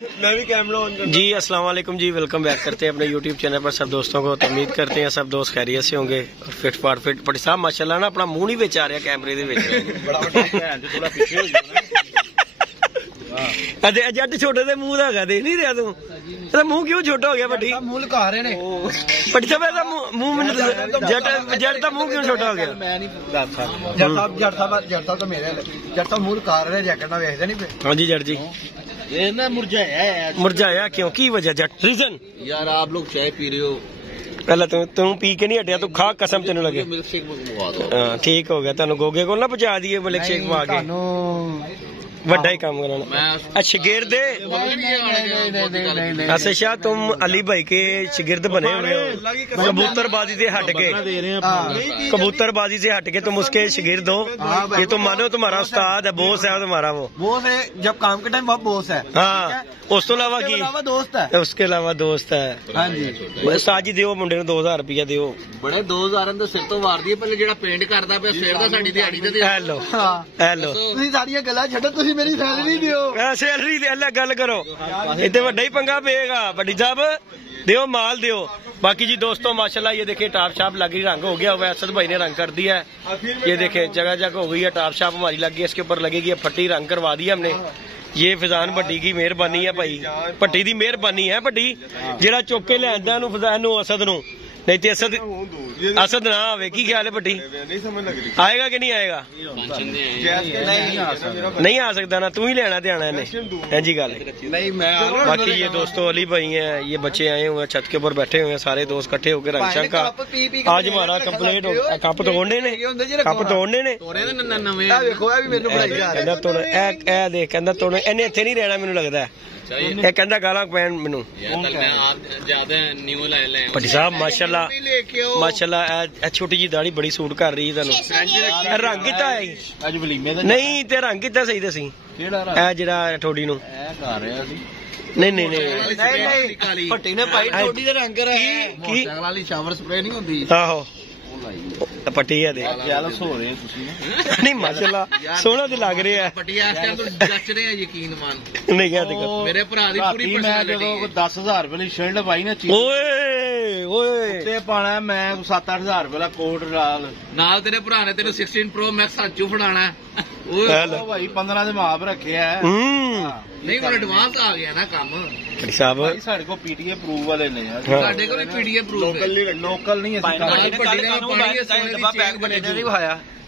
मैं भी camera on कर। जी अस्सलाम वालेकुम जी, वेलकम बैक करते हैं अपने यूट्यूब चैनल पर सब दोस्तों को। तो उम्मीद करते हैं सब दोस्त खैरियत से होंगे और फिट फाट फिट। बट साहब माशाल्लाह ना अपना मुंह नहीं विच आ रहा कैमरे दे विच। अरे जट छोटे दे मुंह दा देख नहीं रहा तू, तेरा मुंह क्यों छोटा हो गया भट्टी? मुंह लुका रहे ने भट्टी साहब दा मुंह मैंने जट दा मुंह क्यों छोटा हो गया? मैं नहीं दस जट साहब तो मेरे जट साहब मुंह लुका रहे जैकेट ना वेखदे नहीं पे। हां जी जट जी, ये ना मुरझाया क्यों, की वजह जट रीजन? यार आप लोग चाय पी रहे हो, पहले तू पी के नहीं हटिया, तू खा कसम तेन लगे। मिल्क शेक मंगवा दो। हाँ ठीक हो गया, तेन गोगे को ना पहुंचा दिए मिल्क शेक पा के। ਵੱਡਾ ਹੀ ਕੰਮ कराना। शिगिर्द अच्छा शाह तुम अली भाई के शिगिर्द बने हुए हो, कबूतरबाजी से हट के, कबूतरबाजी से हट के तुम उसके शिगिर्द हो। ये तो मानो तुम्हारा उस्ताद है, बोस है तुम्हारा। वो बोस है जब काम के टाइम बोस है। हाँ उस तो अलावा की दोस्त है, उसके अलावा दोस्त है। हाँ जी साजी दियो मुंडे 2000 रुपया दियो। बड़े 2000 ਦੇ ਸਿਰ ਤੋਂ ਮਾਰ ਦਈਏ ਪਹਿਲੇ ਜਿਹੜਾ ਪੇਂਟ ਕਰਦਾ ਪਿਆ ਸਵੇਰ ਦਾ ਸਾਡੀ ਦਿਹਾੜੀ ਤੇ। ਹੈਲੋ ਹੈਲੋ ਤੁਸੀਂ ਸਾਡੀਆਂ ਗੱਲਾਂ ਛੱਡੋ, ਤੁਸੀਂ ਮੇਰੀ ਸੈਲਰੀ ਦਿਓ। सैलरी दे अल्लाह गल करो, इतने वड्डा ही पंगा पेगा। बड़ी साहब दियो माल दियो। बाकी जी दोस्तों माशाल्लाह ये देखिए टाप शाप लगी, रंग हो गया हुआ है, असद भाई ने रंग कर दिया है। ये देखें जगह जगह हो गई है, टाप शाप हमारी लग गई, इसके ऊपर लगेगी फट्टी, रंग करवा दिया हमने। ये फिजान भट्टी की मेहरबानी है भाई, भट्टी की मेहरबानी है। भट्टी जेड़ा चुक के लिया फिजान असद नू, नहीं तो असद ना आवे। की ख्याल है भट्टी, आएगा कि नहीं आएगा? नहीं आ सकता ना, तू ही लेना ते आना है जी गल। बाकी ये दोस्तों अली भाई हैं, ये बच्चे आए हुए हैं छत के ऊपर बैठे हुए हैं, सारे दोस्त इकट्ठे होकर रंग शंग का। आज हमारा कंप्लीट हो, कप तोड़ने ने, कप तोड़ने ने। कहंदा तोड़ ए देख, कहंदा तोड़ इन्हें इत्थे नहीं रहना मैनू लगदा है। ਇਹ ਕਹਿੰਦਾ ਗਾਲਾਂ ਪੈਣ ਮੈਨੂੰ। ਭੱਟੀ ਸਾਹਿਬ ਮਾਸ਼ਾਅੱਲਾ ਮਾਸ਼ਾਅੱਲਾ ਇਹ ਛੋਟੀ ਜੀ ਦਾੜੀ ਬੜੀ ਸੂਟ ਕਰ ਰਹੀ ਤੁਹਾਨੂੰ। ਰੰਗ ਕੀਤਾ ਹੈ ਅੱਜ ਵਲੀਮੇ ਦਾ? ਨਹੀਂ ਤੇ ਰੰਗ ਕੀਤਾ ਸਹੀ ਦੱਸੀ। ਇਹ ਜਿਹੜਾ ਠੋਡੀ ਨੂੰ ਇਹ ਕਰ ਰਿਹਾ ਸੀ। ਨਹੀਂ ਨਹੀਂ ਨਹੀਂ ਭੱਟੀ ਨੇ ਭਾਈ ਠੋਡੀ ਦਾ ਰੰਗ ਕਰਾਇਆ। ਕੀ ਵਾਲੀ ਸ਼ਾਵਰ ਸਪਰੇ ਨਹੀਂ ਹੁੰਦੀ? ਆਹੋ पट्टी है जेलस हो रहे हैं नहीं माशाल्लाह सोना तो लग रहा है। पट्टी जच रहे हैं यकीन मान नहीं क्या मेरे भरा दी पूरी पर्सनैलिटी। 10,000 रुपए की शर्ट पाई ना ओए ओए ते पाना मैं 7-8,000 रुपए का कोट नाल तेरे भरा ने तेन 16 प्रो मैक्स साचू फड़ाना भाई 15 ਦੇ ਮਾਪ ਰੱਖਿਆ ਹੈ। ਨਹੀਂ ਉਹ ਐਡਵਾਂਸ ਆ ਗਿਆ ਨਾ ਕੰਮ ਸਾਹਿਬ। ਸਾਡੇ ਕੋਲ ਪੀਟੀਏ ਪ੍ਰੂਫ ਵਾਲੇ ਨੇ, ਸਾਡੇ ਕੋਲ ਪੀਟੀਏ ਪ੍ਰੂਫ ਲੋਕਲ ਨਹੀਂ।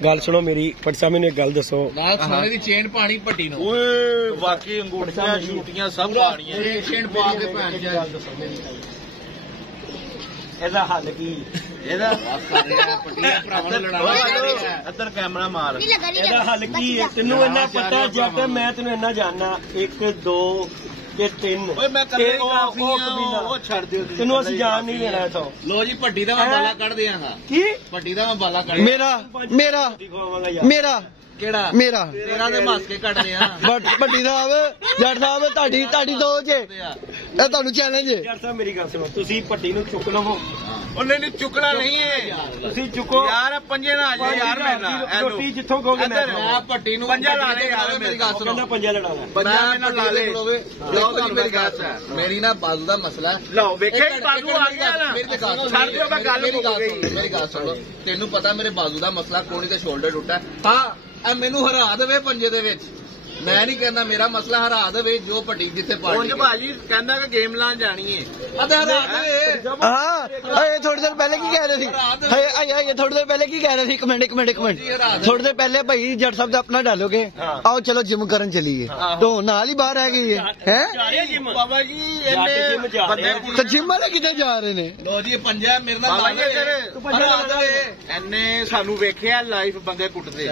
ਗੱਲ ਸੁਣੋ ਮੇਰੀ ਭੱਟੀ ਸਾਹਿਬ, ਮੈਨੂੰ ਇੱਕ ਗੱਲ ਦੱਸੋ। ਨਾਲ ਸੋਨੇ ਦੀ ਚੇਨ ਪਾਣੀ ਭੱਟੀ ਨੂੰ। ਓਏ ਬਾਕੀ ਅੰਗੂਠੀਆਂ ਛੂਟੀਆਂ ਸਭ ਪਾਣੀਆਂ, ਚੇਨ ਪਾ ਕੇ ਭੈਣ ਜੀ। ਇਹਦਾ ਹੱਲ ਕੀ? ਇਹਦਾ ਇੱਧਰ ਕੈਮਰਾ ਮਾਰ। ਇਹਦਾ ਹੱਲ ਕੀ ਹੈ? ਤੈਨੂੰ ਇੰਨਾ ਪਤਾ ਜੱਟ, ਮੈਂ ਤੈਨੂੰ ਇੰਨਾ ਜਾਣਨਾ। 1 2 ਤੇ 3 ਉਹ ਛੱਡ ਦਿਓ, ਤੈਨੂੰ ਅਸੀਂ ਜਾਣ ਨਹੀਂ ਦੇਣਾ ਇਥੋਂ। ਲੋ ਜੀ ਭੱਟੀ ਦਾ ਮੈਂ ਬਾਲਾ ਕੱਢ ਦਿਆਂਗਾ। ਕੀ ਭੱਟੀ ਦਾ ਮੈਂ ਬਾਲਾ ਕੱਢ? ਮੇਰਾ ਮੇਰਾ ਮੇਰਾ ਕਿਹੜਾ ਮੇਰਾ? ਤੇਰਾ ਦੇ ਮਾਸ ਕੇ ਕੱਢਦੇ ਆ। ਭੱਟੀ ਸਾਹਿਬ ਜੱਟ ਸਾਹਿਬ ਤੁਹਾਡੀ ਦੋਜ ਇਹ ਤੁਹਾਨੂੰ ਚੈਲੰਜ ਹੈ। ਜੱਟ ਸਾਹਿਬ ਮੇਰੀ ਗੱਲ ਸੁਣੋ, ਤੁਸੀਂ ਭੱਟੀ ਨੂੰ ਚੁੱਕ ਲਵੋ। ਉਹਨੇ ਨਹੀਂ ਚੁੱਕਣਾ ਨਹੀਂ ਹੈ, ਤੁਸੀਂ ਚੁੱਕੋ ਯਾਰ। ਪੰਜੇ ਨਾ ਆ ਜਾ ਯਾਰ, ਮੈਂ ਨਾ ਰੋਟੀ ਜਿੱਥੋਂ ਕਹੋਗੇ ਮੈਂ ਭੱਟੀ ਨੂੰ ਪੰਜਾ ਲਾ ਦੇ ਯਾਰ। ਮੇਰੀ ਗੱਲ ਸੁਣੋ, ਕਹਿੰਦਾ ਪੰਜਾ ਲੜਾਉਣਾ। ਪੰਜਾ ਨਾਲ ਲਾ ਲੈ। ਲਓ ਮੇਰੀ ਗੱਲ ਸੁਣ, ਮੇਰੀ ਨਾ ਬਾਜ਼ੂ ਦਾ ਮਸਲਾ ਹੈ। ਲਓ ਵੇਖੇ ਬਾਜ਼ੂ ਆ ਗਿਆ ਨਾ, ਛੱਡ ਦਿਓ ਮੈਂ ਗੱਲ ਮੁੱਕ ਗਈ। ਮੇਰੀ ਗੱਲ ਸੁਣੋ, ਤੈਨੂੰ ਪਤਾ ਮੇਰੇ ਬਾਜ਼ੂ ਦਾ ਮਸਲਾ ਕੋਣੀ ਤੇ ਸ਼ੋਲਡਰ ਟੁੱਟਾ। ਹਾਂ ਇਹ ਮੈਨੂੰ ਹਰਾ ਦੇਵੇ ਪੰਜੇ ਦੇ ਵਿੱਚ, ਮੈਂ ਨਹੀਂ ਕਹਿੰਦਾ ਮੇਰਾ ਮਸਲਾ ਹਰਾ ਦੇਵੇ। ਜੋ ਭੱਟੀ ਜਿੱਥੇ ਪਾਣੀ ਭਾਜੀ ਕਹਿੰਦਾ ਕਿ ਗੇਮ ਲਾਣ ਜਾਣੀ ਹੈ, ਅਦੇ ਹਰਾ ਦੇਵੇ। ਹਾਂ ਇਹ ਥੋੜੀ ਦੇਰ ਪਹਿਲੇ ਕੀ ਕਹਿ ਰਹੇ ਸੀ? ਹਾਏ ਥੋੜੀ ਦੇਰ ਪਹਿਲੇ ਕੀ ਕਹਿ ਰਹੇ ਸੀ? ਇੱਕ ਮਿੰਟ ਥੋੜੀ ਦੇਰ ਪਹਿਲੇ ਭਾਈ ਜੱਟ ਸਾਹਿਬ ਦਾ ਆਪਣਾ ਡਾਲੋਗੇ। ਆਓ ਚਲੋ ਜਿਮ ਕਰਨ ਚਲੀਏ, तो ਨਾਲ ਹੀ ਬਾਹਰ ਆ ਗਈ ਹੈ। ਬਾਬਾ ਜੀ ਇਹਨੇ ਤਾਂ ਜਿਮ ਵਾਲੇ ਕਿੱਥੇ ਜਾ ਰਹੇ ਨੇ? ਲੋ ਜੀ ਪੰਜਾ ਮੇਰੇ ਨਾਲ ਹਰਾ ਦੇਵੇ। ਇਹਨੇ ਸਾਨੂੰ ਵੇਖਿਆ ਲਾਈਵ ਬੰਦੇ ਕੁੱਟਦੇ।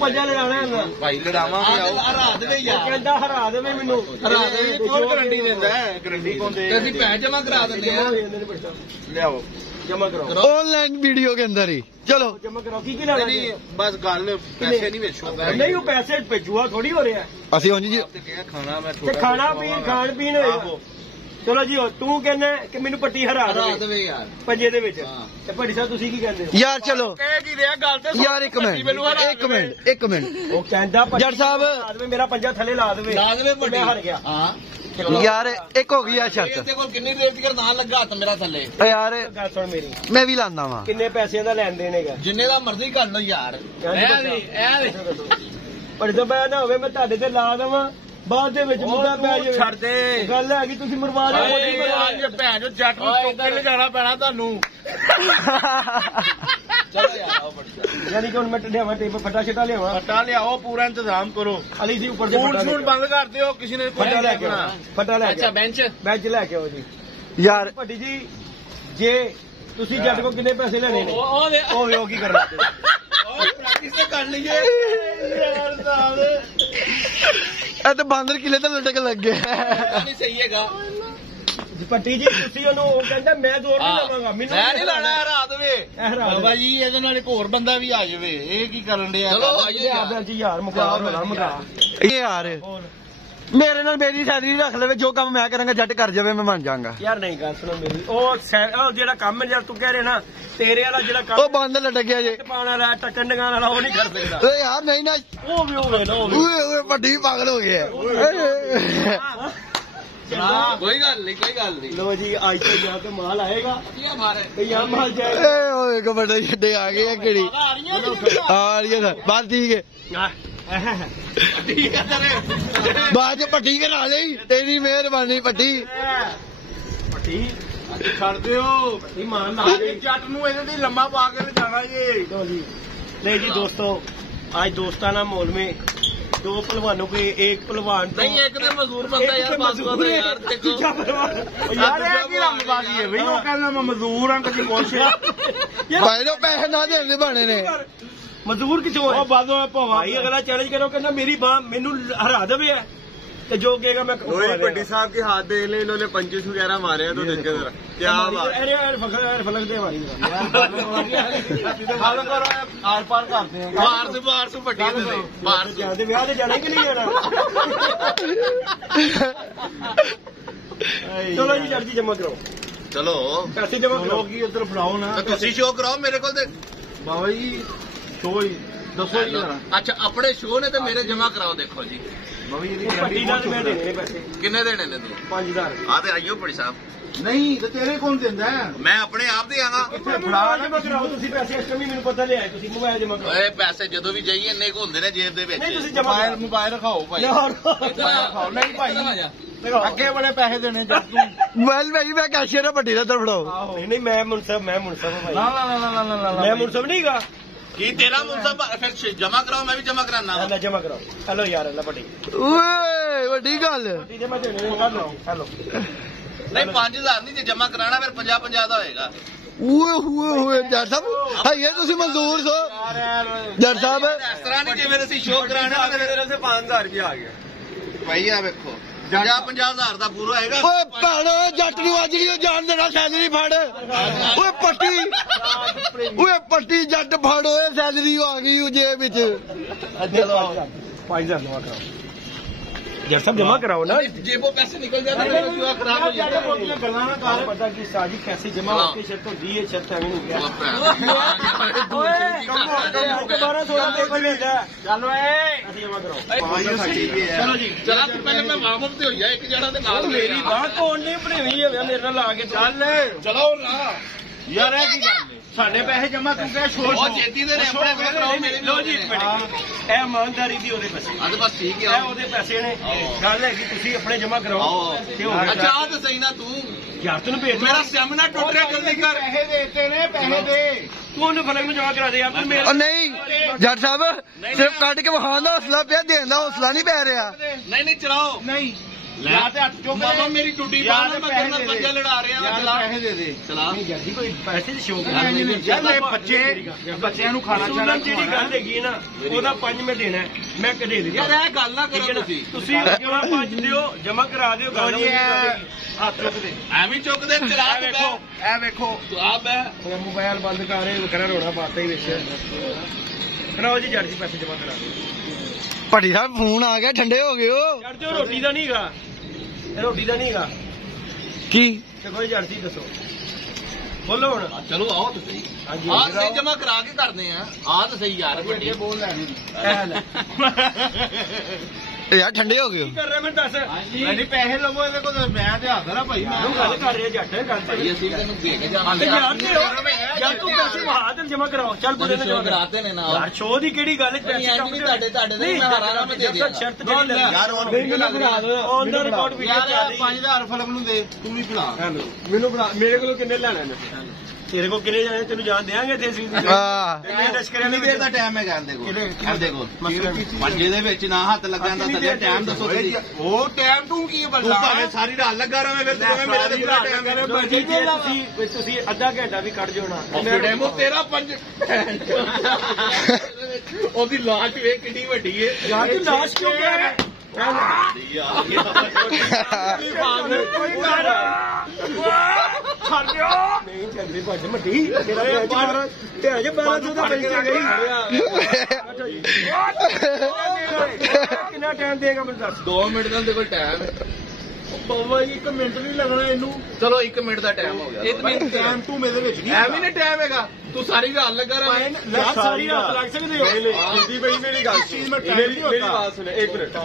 ਪੰਜਾ ਲੜਾਉਣਾ ਭਾਈ ਲੜਾਵਾਂਗੇ। ਹਰਾ ਦੇਵੇ ਯਾਰ, ਕਹਿੰਦਾ ਹਰਾ ਦੇਵੇ ਮੈਨੂੰ। ਹਰਾ ਦੇਵੇ ਕੌਣ ਗਰੰਟੀ ਦਿੰਦਾ ਹੈ? ਗਰੰਟੀ ਕੌਣ ਦੇ? ਅਸੀਂ ਪੈਸੇ ਜਮਾ ਕਰਾ ਦਿੰਦੇ ਆ। ਲਿਆਓ ਜਮਾ ਕਰਾਓ ऑनलाइन वीडियो के अंदर ही। चलो जमा कराओ। की लेना? नहीं बस गल पैसे नहीं बेचूंगा। नहीं वो पैसे भेजूआ थोड़ी हो रहा है। ਅਸੀਂ ਉਂਝ ਜੀ खाना मैं खाना पीन खान पीन होएगा। चलो जी तू कहना कि मैनू पट्टी हरा देवे यार पंजे दे विच। ते भट्टी साहब तुसीं की कहंदे हो? यार चलो कह की रिया गल ते यार एक मिनट वो कहंदा जट साहब मेरा पंजा थले ला देवे भट्टी हार गया। हां ਯਾਰ ਇੱਕ ਹੋ ਗਈ ਆ ਸ਼ਰਤ। ਇਹਦੇ ਕੋਲ ਕਿੰਨੀ ਦੇਰ ਤੱਕ ਨਾ ਲੱਗਾ ਹੱਥ ਮੇਰਾ ਥੱਲੇ। ਓ ਯਾਰ ਗੱਲ ਸੁਣ ਮੇਰੀ, ਮੈਂ ਵੀ ਲਾਂਦਾ ਵਾਂ। ਕਿੰਨੇ ਪੈਸਿਆਂ ਦਾ ਲੈਣ ਦੇਣ ਹੈਗਾ? ਜਿੰਨੇ ਦਾ ਮਰਜ਼ੀ ਕਰ ਲਓ ਯਾਰ। ਪਰ ਜਦੋਂ ਮੈਂ ਨਾ ਹੋਵੇ ਮੈਂ ਤੁਹਾਡੇ ਤੇ ਲਾ ਦੇਵਾਂ ਬਾਅਦ ਦੇ ਵਿੱਚ ਮੁੱਦਾ ਪੈ ਜਾਵੇ। ਛੱਡ ਦੇ ਗੱਲ ਹੈਗੀ ਤੁਸੀਂ ਮਰਵਾ ਦਿਓ। ਭੈਣ ਜੋ ਜੱਟ ਨੂੰ ਚੁੱਕ ਕੇ ਲਿਜਾਣਾ ਪੈਣਾ ਤੁਹਾਨੂੰ। ਚਲੋ ਯਾਰ ਆਓ ਬੜੀ ਯਾਨੀ ਕਿ ਹੁਣ ਮੈਂ ਲਿਆਵਾਂ ਟੇਪ ਫਟਾ ਛਟਾ ਲਿਆਵਾਂ। ਫਟਾ ਲਿਆਓ ਪੂਰਾ ਇੰਤਜ਼ਾਮ ਕਰੋ। ਅਲੀ ਸੀ ਉੱਪਰ ਦੇ ਫੂਡ ਬੰਦ ਕਰ ਦਿਓ ਕਿਸੇ ਨੇ ਫਟਾ ਲੈ ਕੇ ਫਟਾ ਲੈ ਕੇ ਅੱਛਾ ਬੈਂਚ ਲੈ ਕੇ ਆਓ ਜੀ। ਯਾਰ ਭੱਟੀ ਜੀ ਜੇ ਤੁਸੀਂ ਜੱਟ ਕੋ ਕਿੰਨੇ ਪੈਸੇ ਲੈਣੇ ਨੇ ਉਹ ਕੀ ਕਰਨਾ ਪ੍ਰੈਕਟਿਸ ਤੇ ਕਰ ਲਈਏ ਯਾਰ ਸਾਹਿਬ। ਇਹ ਤਾਂ ਬਾਂਦਰ ਕਿਲੇ ਤੇ ਲਟਕ ਲੱਗ ਗਿਆ। ਨਹੀਂ ਸਹੀ ਹੈਗਾ ਭੱਟੀ ਜੀ ਤੁਸੀਂ ਉਹਨੂੰ ਉਹ ਕਹਿੰਦਾ ਮੈਂ ਜ਼ੋਰ ਨਹੀਂ ਲਾਵਾਂਗਾ ਮੈਨੂੰ ਮੈਂ ਨਹੀਂ ਲਾਣਾ ਰਾਤ ਵੇ ਬਾਬਾ ਜੀ ਇਹਦੇ ਨਾਲ ਇੱਕ ਹੋਰ ਬੰਦਾ ਵੀ ਆ ਜਾਵੇ। ਇਹ ਕੀ ਕਰਨ ਡਿਆ? ਚਲੋ ਆਈਏ ਜੀ ਯਾਰ ਮੁਕਾ ਇਹ ਯਾਰ ਮੇਰੇ ਨਾਲ ਮੇਰੀ ਸੈਲਰੀ ਰੱਖ ਲਵੇ, ਜੋ ਕੰਮ ਮੈਂ ਕਰਾਂਗਾ ਜੱਟ ਕਰ ਜਾਵੇ ਮੈਂ ਮੰਨ ਜਾਵਾਂਗਾ। ਯਾਰ ਨਹੀਂ ਗੱਲ ਸੁਣੋ ਮੇਰੀ, ਉਹ ਜਿਹੜਾ ਕੰਮ ਯਾਰ ਤੂੰ ਕਹਿ ਰਿਹਾ ਨਾ ਤੇਰੇ ਵਾਲਾ ਜਿਹੜਾ ਕੰਮ ਉਹ ਬੰਦ ਲਟਕ ਗਿਆ ਜੇ ਪਾਣ ਵਾਲਾ ਟੱਕਣ ਡਗਾਣ ਵਾਲਾ ਉਹ ਨਹੀਂ ਕਰ ਸਕਦਾ। ਓਏ ਯਾਰ ਨਹੀਂ ਨਾ ਉਹ ਵੀ ਹੋਵੇ ਨਾ ਓਏ ਵੱਡੀ ਪਾਗਲ ਹੋ ਗਿਆ। ਕੋਈ ਗੱਲ ਨਹੀਂ ਲੋ ਜੀ ਅੱਜ ਤੋਂ ਜਾ ਕੇ ਮਾਲ ਆਏਗਾ ਤੇ ਯਾ ਮਾਲ ਏ ਜਾਏਗਾ। ਓਏ ਕਬੱਡੇ ਛੱਡੇ ਆ ਗਏ ਆ ਕਿਹੜੀ ਆ ਰਹੀ ਹੈ ਬਾਤ ਠੀਕ ਹੈ। ਠੀਕ ਹੈ ਤੇਰੇ ਬਾਅਦ ਚ ਪੱਟੀ ਕਰਾ ਲਈ ਤੇਰੀ ਮਿਹਰਬਾਨੀ ਪੱਟੀ। ਭੱਟੀ ਛੱਡ ਦਿਓ ਮਾਨ ਨਾ ਜੱਟ ਨੂੰ ਇਹਦੇ ਤੇ ਲੰਮਾ ਪਾ ਕੇ ਜਾਣਾ ਜੀ। ਲੋ ਜੀ नहीं जी दोस्तों आज दोस्ताना माहौल में दो पहलवानों के एक पहलवान नहीं एक तो मजदूर बंदा यार बाजू का यार देखो यार ये की रंगबाजी है भाई वो कहना मैं मजदूर हां कभी कोशिश भाई तो पैसे ना देने बने ने मजदूर किथों है बाजू है भाई अगला चैलेंज करो कहना मेरी बाह मेनू हरा देवे है तो जो कहेगा मैं भट्टी साहब के हाथ दे ले इन्होंने पंचेस वगैरह मारे हैं तो देखे जरा क्या बात अरे फलक दे हमारी हाल करो आर पार करते हैं बाहर से पट्टी दे बाहर से जाते ब्याह ते जाना कि नहीं जाना चलो जी चार्जी जमा करो चलो पैसे जमा करो की उधर फड़ाओ ना तो तुसी शो कराओ मेरे को दे बाबा जी शो ही दसो जी अच्छा अपने शो ने तो मेरे जमा कराओ देखो जी पट्टी नाल मैं देने पैसे किन्ने देने ने तू 5000 आ ते आइयो बड़ी साहब नहीं तो तेरे कौन देंदा है मैं अपने आप दे आगा जमा कराओ ਤੁਸੀਂ ਪੈਸੇ ਇਸ ਕਮੀ ਮੈਨੂੰ ਪਤਾ ਲਿਆ ਤੁਸੀਂ ਮੋਬਾਈਲ ਜਮਾ ਕਰੋ ਓਏ ਪੈਸੇ ਜਦੋਂ ਵੀ ਜਾਈਏ ਇੰਨੇ ਕੋ ਹੁੰਦੇ ਨੇ ਜੇਬ ਦੇ ਵਿੱਚ ਨਹੀਂ ਤੁਸੀਂ ਜਮਾ ਕਰੋ मोबाइल रखाओ भाई ਯਾਰ नहीं भाई अगे बड़े पैसे देने जब तू ਮੋਬਾਈਲ ਭਾਈ ਮੈਂ ਕੈਸ਼ੀਅਰ ਪੱਟੀ ਦਾ ਫੜਾਓ। ਨਹੀਂ ਨਹੀਂ ਮੈਂ ਮੁਨਸਬ ਭਾਈ ना ना ना ना ना ਮੈਂ ਮੁਨਸਬ ਨਹੀਂਗਾ की तेरा मुंसब फिर जमा कराओ मैं भी जमा कराना ਲੈ ਜਮਾ ਕਰਾਓ ਹੈਲੋ ਯਾਰ ਅੱਲਾ ਪੱਟੀ ਓਏ ਵੱਡੀ ਗੱਲ ਪੱਟੀ ਦੇ ਮੈਂ ਦੇਣੇ ਕਰ ਲਓ ਹੈਲੋ नहीं 5000 नहीं जे जमा कराना फिर 50 ਦਾ ਹੋਏਗਾ ਓਏ ਜੱਟ ਸਾਹਿਬ ਹਾਏ ਤੁਸੀਂ ਮਜ਼ਦੂਰ ਸੋ ਜੱਟ ਸਾਹਿਬ ਇਸ ਤਰ੍ਹਾਂ ਨਹੀਂ ਜਿਵੇਂ ਅਸੀਂ ਸ਼ੋਅ ਕਰਾਣਾ ਤੇ मेरे से 5000 रुपया आ गया ਭਾਈ ਆ ਵੇਖੋ 50,000 ਦਾ ਪੂਰਾ ਹੋਏਗਾ ਓਏ ਭੈਣੋ ਜੱਟ ਨੂੰ ਅੱਜ ਨਹੀਂ ਜਾਣ ਦੇਣਾ ਸੈਲਰੀ ਫੜ ਓਏ ਪੱਟੀ ਓਏ ਪੱਟੀ ਜੱਟ ਫੜ ਓਏ ਸੈਲਰੀ ਆ ਗਈ ਉਹ ਜੇਬ ਵਿੱਚ। ਚਲੋ 5000 ਜਮਾ ਕਰਾਓ ਯਾਰ ਸਭ ਜਮਾ कराओ ना जेबों पैसे निकल जाते हैं क्यों खराब हो जाता है ਗੱਲਾਂ ਨਾ ਕਰ ਪਤਾ ਕਿ ਸਾਜੀ ਪੈਸੇ ਜਮਾ ਹੋ ਕੇ ਸ਼ਰਤ ਹੁੰਦੀ ਹੈ ਸ਼ਰਤ ਐਵੇਂ ਨਹੀਂ ਓਏ ਦੁਬਾਰਾ 16 ਦੇ ਕੋਈ ਲੈਂਦਾ ਚੱਲ ਓਏ ਅਸੀਂ ਜਮਾ ਕਰਾਓ चलो जी चला तू पहले मैं वार्म अप ਤੇ ਹੋਈਆ ਇੱਕ ਜਣਾ ਦੇ ਨਾਲ ਮੇਰੀ ਬਾਹ ਕੋਣ ਨਹੀਂ ਬਣਾਵੀ ਹੈ ਮੇਰੇ ਨਾਲ ਲਾ ਕੇ ਚੱਲ ਚਲੋ ਲਾ यार है की गल ਸਾਡੇ ਪੈਸੇ ਜਮਾ ਕਰਕੇ ਸ਼ੋਰ ਉਹ ਜੇਤੀ ਦੇ ਨੇ ਆਪਣੇ ਕੋਲ ਕਰਾਓ ਮੇਰੇ ਲੋ ਜੀ ਇਹ ਇਮਾਨਦਾਰੀ ਦੀ ਉਹਦੇ ਪੈਸੇ ਅੱਜ ਬਸ ਠੀਕ ਇਹ ਹੈ ਉਹਦੇ ਪੈਸੇ ਨੇ ਗੱਲ ਹੈ ਕਿ ਤੁਸੀਂ ਆਪਣੇ ਜਮਾ ਕਰਾਓ ਤੇ ਹੋ ਅੱਛਾ ਆ ਤਾਂ ਸਹੀ ਨਾ ਤੂੰ ਯਾਰ ਤੈਨੂੰ ਭੇਜ ਮੇਰਾ ਸੈਮੀਨਾਰ ਟੁੱਟ ਰਿਹਾ ਜਲਦੀ ਕਰ ਪੈਸੇ ਦੇਤੇ ਨੇ ਪੈਸੇ ਦੇ ਤੂੰ ਉਹਨੂੰ ਫਲਕ ਨੂੰ ਜਮਾ ਕਰਾ ਦੇ ਯਾਰ ਤੂੰ ਉਹ ਮੇਰਾ ਨਹੀਂ ਜੱਟ ਸਾਹਿਬ ਸਿਰਫ ਕੱਢ ਕੇ ਵਿਖਾਉਣ ਦਾ ਹੌਸਲਾ ਪਿਆ ਦੇਣ ਦਾ ਹੌਸਲਾ ਨਹੀਂ ਪੈ ਰਿਹਾ। ਨਹੀਂ ਨਹੀਂ ਚਲਾਓ नहीं ਯਾਰ ਤੇ ਹੱਥ ਚੁੱਕ ਬਾਬਾ ਮੇਰੀ ਟੁੱਟੀ ਬਾਹ ਨਾਲ ਮੈਂ ਤੇਰੇ ਨਾਲ ਪੰਜਾ ਲੜਾ ਰਿਹਾ ਹਾਂ ਚਲਾ पैसे दे दे ਚਲਾ ਜੱਦੀ ਕੋਈ ਪੈਸੇ ਦੀ ਸ਼ੌਕ यार मैं बच्चे ਨੂੰ ਖਾਣਾ ਸੁਣਨ ਜਿਹੜੀ ਗੱਲ ਹੈਗੀ ਨਾ ਉਹਦਾ 5 ਮੈਂ ਦੇਣਾ ਮੈਂ ਕਦੇ ਦੇ ਯਾਰ ਇਹ ਗੱਲ ਨਾ ਕਰੋ ਤੁਸੀਂ ਤੁਸੀਂ ਜਮਾ 5 ਦਿਓ ਜਮਾ ਕਰਾ ਦਿਓ ਗੱਲ ਹੱਥ ਚੁੱਕ ਦੇ ਐਵੇਂ ਚੁੱਕਦੇ ਚਲਾ ਇਹ ਵੇਖੋ ਇਹ ਵੇਖੋ ਤੂੰ ਆ ਬੈ ਮੋਬਾਈਲ ਬੰਦ ਕਰ ਰਹੇ ਕਰਾ ਰੋਣਾ ਪਾਤਾ ਹੀ ਵਿੱਚ ਕਰਾਓ ਜੀ ਜੱਟ ਜੀ ਪੈਸੇ ਜਮਾ ਕਰਾ ਦਿਓ ਪੱਟੀ ਸਾਹਿਬ ਫੋਨ ਆ ਗਿਆ ਠੰਡੇ ਹੋ ਗਏ ਹੋ। ਜੱਟ ਜੀ ਰੋਟੀ ਦਾ ਨਹੀਂਗਾ ਇਹ ਰੋਟੀ ਦਾ ਨਹੀਂਗਾ ਕੀ ਤੇ ਕੋਈ ਜੱਟ ਜੀ ਦੱਸੋ ਬੋਲੋ ਹੁਣ ਚਲੋ ਆਓ ਤੁਸੀਂ ਹਾਂਜੀ ਆਹ ਸਹੀ ਜਮਾ ਕਰਾ ਕੇ ਕਰਦੇ ਆ ਆਹ ਤਾਂ ਸਹੀ ਯਾਰ ਵੱਡੀ बोल रहे हैं ਇਹ ਲੈ ਯਾਰ ਠੰਡੇ ਹੋ ਗਏ ਕਰ ਰਿਹਾ ਮੈਨੂੰ ਦੱਸ ਨਹੀਂ ਪੈਸੇ ਲਵੋ ਇਹਦੇ ਕੋਲ ਮੈਂ ਤੇ ਹੱਥ ਨਾ ਭਾਈ ਮੈਂ ਗੱਲ ਕਰ ਰਿਹਾ ਜੱਟ ਗੱਲ ਭਾਈ ਅਸੀਂ ਤੈਨੂੰ ਦੇ ਕੇ ਜਾਵਾਂਗੇ ਯਾਰ ਤੂੰ ਪੈਸੇ ਮਹਾਦਨ ਜਮਾ ਕਰਾਓ ਚੱਲ ਬੁੱਢੇ ਨੇ ਜਮਾ ਕਰਾਤੇ ਨੇ ਨਾ ਯਾਰ ਸ਼ੋਅ ਦੀ ਕਿਹੜੀ ਗੱਲ ਪੈਸੇ ਕੰਮ ਤੁਹਾਡੇ ਦੇ ਮੈਂ ਹਰਾਣਾ ਮੈਂ ਦੇ ਦਿਆਂ ਸ਼ਰਤ ਜਿਹੜੀ ਲੱਗੀ ਯਾਰ ਉਹ ਵੀਡੀਓ ਲੱਗ ਰਿਹਾ ਔਨ ਦਾ ਰਿਕਾਰਡ ਵੀਡੀਓ ਯਾਰ 5000 ਫਿਲਮ ਨੂੰ ਦੇ ਤੂੰ ਵੀ ਬਣਾ ਮੈਨੂੰ ਬਣਾ ਮੇਰੇ ਕੋਲੋਂ ਕਿੰਨੇ ਲੈਣਾ ਨੇ ਤੇਰੇ ਕੋਲ ਕਿੰਨੇ ਜਾਣੇ ਤੈਨੂੰ ਜਾਣ ਦੇਾਂਗੇ ਤੇ ਅਸੀਂ ਕਿੰਨੀ ਦੇਰ ਦਾ ਟਾਈਮ ਹੈ ਜਾਂਦੇ ਕੋਲ ਇਹਦੇ ਕੋਲ ਪੰਜੇ ਦੇ ਵਿੱਚ ਨਾ ਹੱਥ ਲੱਗਣ ਦਾ ਥੱਲੇ ਟਾਈਮ ਦੱਸੋ ਉਹ ਟਾਈਮ ਤੂੰ ਕੀ ਬੰਦਾ ਤੂੰ ਭਾਵੇਂ ਸਾਰੀ ਰਾਤ ਲੱਗਾ ਰਵੇਂ ਫਿਰ ਤੂੰ ਮੇਰਾ ਤੇ ਪੂਰਾ ਟਾਈਮ ਹੈ ਭਾਜੀ ਜੇ ਤੁਸੀਂ ਅੱਧਾ ਘੰਟਾ ਵੀ ਕੱਢ ਜਾਓ ਨਾ ਡੈਮੋ ਤੇਰਾ 5 ਉਹਦੀ ਲਾਸ਼ ਵੇਖ ਕਿੰਨੀ ਵੱਡੀ ਏ ਯਾਰ ਤੂੰ ਲਾਸ਼ ਕਿਉਂ ਕਹਿ ਰਿਹਾ ਨਹੀਂ ਚੱਲਦੀ ਭੱਜ ਮੱਟੀ ਤੇਰਾ ਤੇ ਅਜੇ 1200 ਦਾ ਪੈਸੇ ਗਈ ਕਿੰਨਾ ਟਾਈਮ ਦੇਗਾ ਮੈਨੂੰ ਦੱਸ 2 ਮਿੰਟ ਦਾ ਕੋਲ ਟਾਈਮ ਹੈ ਬਾਬਾ ਜੀ 1 ਮਿੰਟ ਨਹੀਂ ਲੱਗਣਾ ਇਹਨੂੰ ਚਲੋ 1 ਮਿੰਟ ਦਾ ਟਾਈਮ ਹੋ ਗਿਆ ਇਹ ਟਾਈਮ ਤੂੰ ਮੇਰੇ ਵਿੱਚ ਨਹੀਂ ਐਵੇਂ ਨਹੀਂ ਟਾਈਮ ਹੈਗਾ ਤੂੰ ਸਾਰੀ ਰਾਤ ਲੱਗਾ ਰਵੇਂ ਸਾਰੀ ਰਾਤ ਲੱਗ ਸਕਦੀ ਹੋ जल्दी भाई मेरी बात सुने 1 मिनट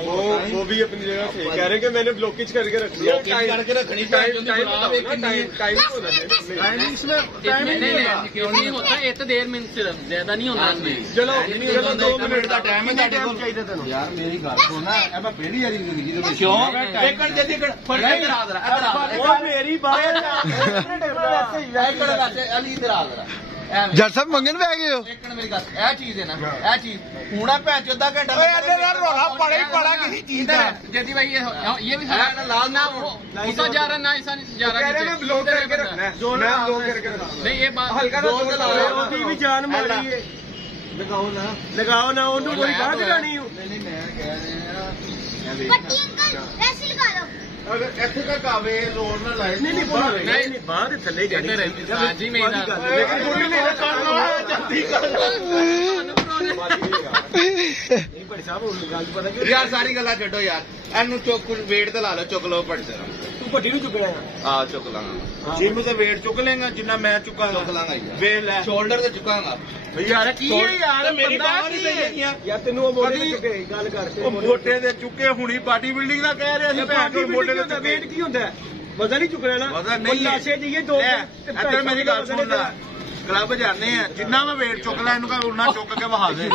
वो भी अपनी जगह सही कह रहे हैं कि मैंने ब्लॉकेज करके रख दिया करके रखनी क्यों नहीं होता इतना देर में सिर्फ ज्यादा नहीं होता इसमें चलो 2 मिनट का टाइम है यार मेरी गल सुन मैं पहली बारी जिंदगी दे क्यों एकड़ जल्दी इधर मेरी बात अली इधर आ जरा ਜੱਟ ਸਾਹਿਬ ਮੰਗਣ ਪੈ ਗਏ ਹੋ ਇੱਕ ਮੇਰੀ ਗੱਲ ਇਹ ਚੀਜ਼ ਹੈ ਨਾ ਇਹ ਚੀਜ਼ ਹੁਣਾ ਭੈਣ ਚੋਂ ਅੱਧਾ ਘੰਟਾ ਓਏ ਇਹਦੇ ਨਾਲ ਰੋਲਾ ਪੜਾ ਹੀ ਪੜਾ ਕਿਸੇ ਚੀਜ਼ ਦਾ जल्दी भाई ये भी लाल ना ऊसा जा रहा ना ऐसा जा रहा ब्लॉक करके रखना है जो मैं ब्लॉक करके रखना नहीं ये बात हल्का ਉਹਦੀ ਵੀ ਜਾਨ ਮਾਰੀ ਏ ਲਗਾਓ ਨਾ ਉਹਨੂੰ ਕੋਈ ਬਾਤ ਨਹੀਂ नहीं मैं कह रहे हैं पट्टी अंकल ऐसे लगा लो अगर ਇੱਥੇ ਤੱਕ ਆਵੇ ਰੋਡ ਨਾਲ ਲਾਈਟ ਨਹੀਂ ਨਹੀਂ ਬਾਹਰ ਥੱਲੇ ਜਾਣੀ जी में ਲੇਕਿਨ ਕੋਈ ਨਹੀਂ ਕਰਨਾ ਜਲਦੀ ਕਰ ਨਹੀਂ ਭਾਈ ਸਾਹਿਬ ਹੁਣ ਗੱਲ ਪਤਾ ਕਿ ਯਾਰ ਸਾਰੀ ਗੱਲਾਂ ਛੱਡੋ ਯਾਰ ਇਹਨੂੰ ਚੁੱਕ ਕੁਝ ਵੇਟ ਤੇ ਲਾ ਲਓ ਚੁੱਕ ਲਓ ਪੜ ਜਰਾ ਤੂੰ ਭੱਟੀ ਨੂੰ ਚੁੱਕਣਾ ਆ ਚੁੱਕ ਲਾਂਗਾ ਜਿਮ ਤੇ weight ਚੁੱਕ ਲੇਗਾ ਜਿੰਨਾ ਮੈਂ ਚੁੱਕਾਂਗਾ ਚੁੱਕ ਲਾਂਗਾ ਯਾਰ ਵੇਲ ਲੈ ਸ਼ੋਲਡਰ ਤੇ ਚੁੱਕਾਂਗਾ ਯਾਰ ਕੀ ਹੈ ਯਾਰ ਮੇਰੀ ਬਾਹਾਂ ਨਹੀਂ ਸਹੀਆਂ ਯਾਰ ਤੈਨੂੰ ਉਹ ਮੋਢੇ ਤੇ ਚੁੱਕੇ ਗੱਲ ਕਰਕੇ ਉਹ ਮੋਢੇ ਦੇ ਚੁੱਕੇ ਹੁਣੀ ਬਾਡੀ ਬਿਲਡਿੰਗ ਦਾ ਕਹਿ ਰਿਹਾ ਸੀ ਭੈਣ ਚੋਦ ਮੋਢੇ ਦੇ ਚੁੱਕੇ ਵੇਟ ਕੀ ਹੁੰਦਾ ਵਜ਼ਨ ਨਹੀਂ ਚੁੱਕਣਾ ਨਾ ਵਜ਼ਨ ਨਹੀਂ ਲਾਸ਼ੇ ਜੀਏ ਦੋ ਇੱਧਰ ਮੇਰੀ ਗੱਲ ਸੁਣ ਲੈ ਕਲੱਬ ਜਾਂਦੇ ਆ ਜਿੰਨਾ ਮੈਂ weight ਚੁੱਕ ਲੈ ਇਹਨੂੰ ਕਹ ਉਹਨਾਂ ਚੁੱਕ ਕੇ ਵਹਾ ਦੇ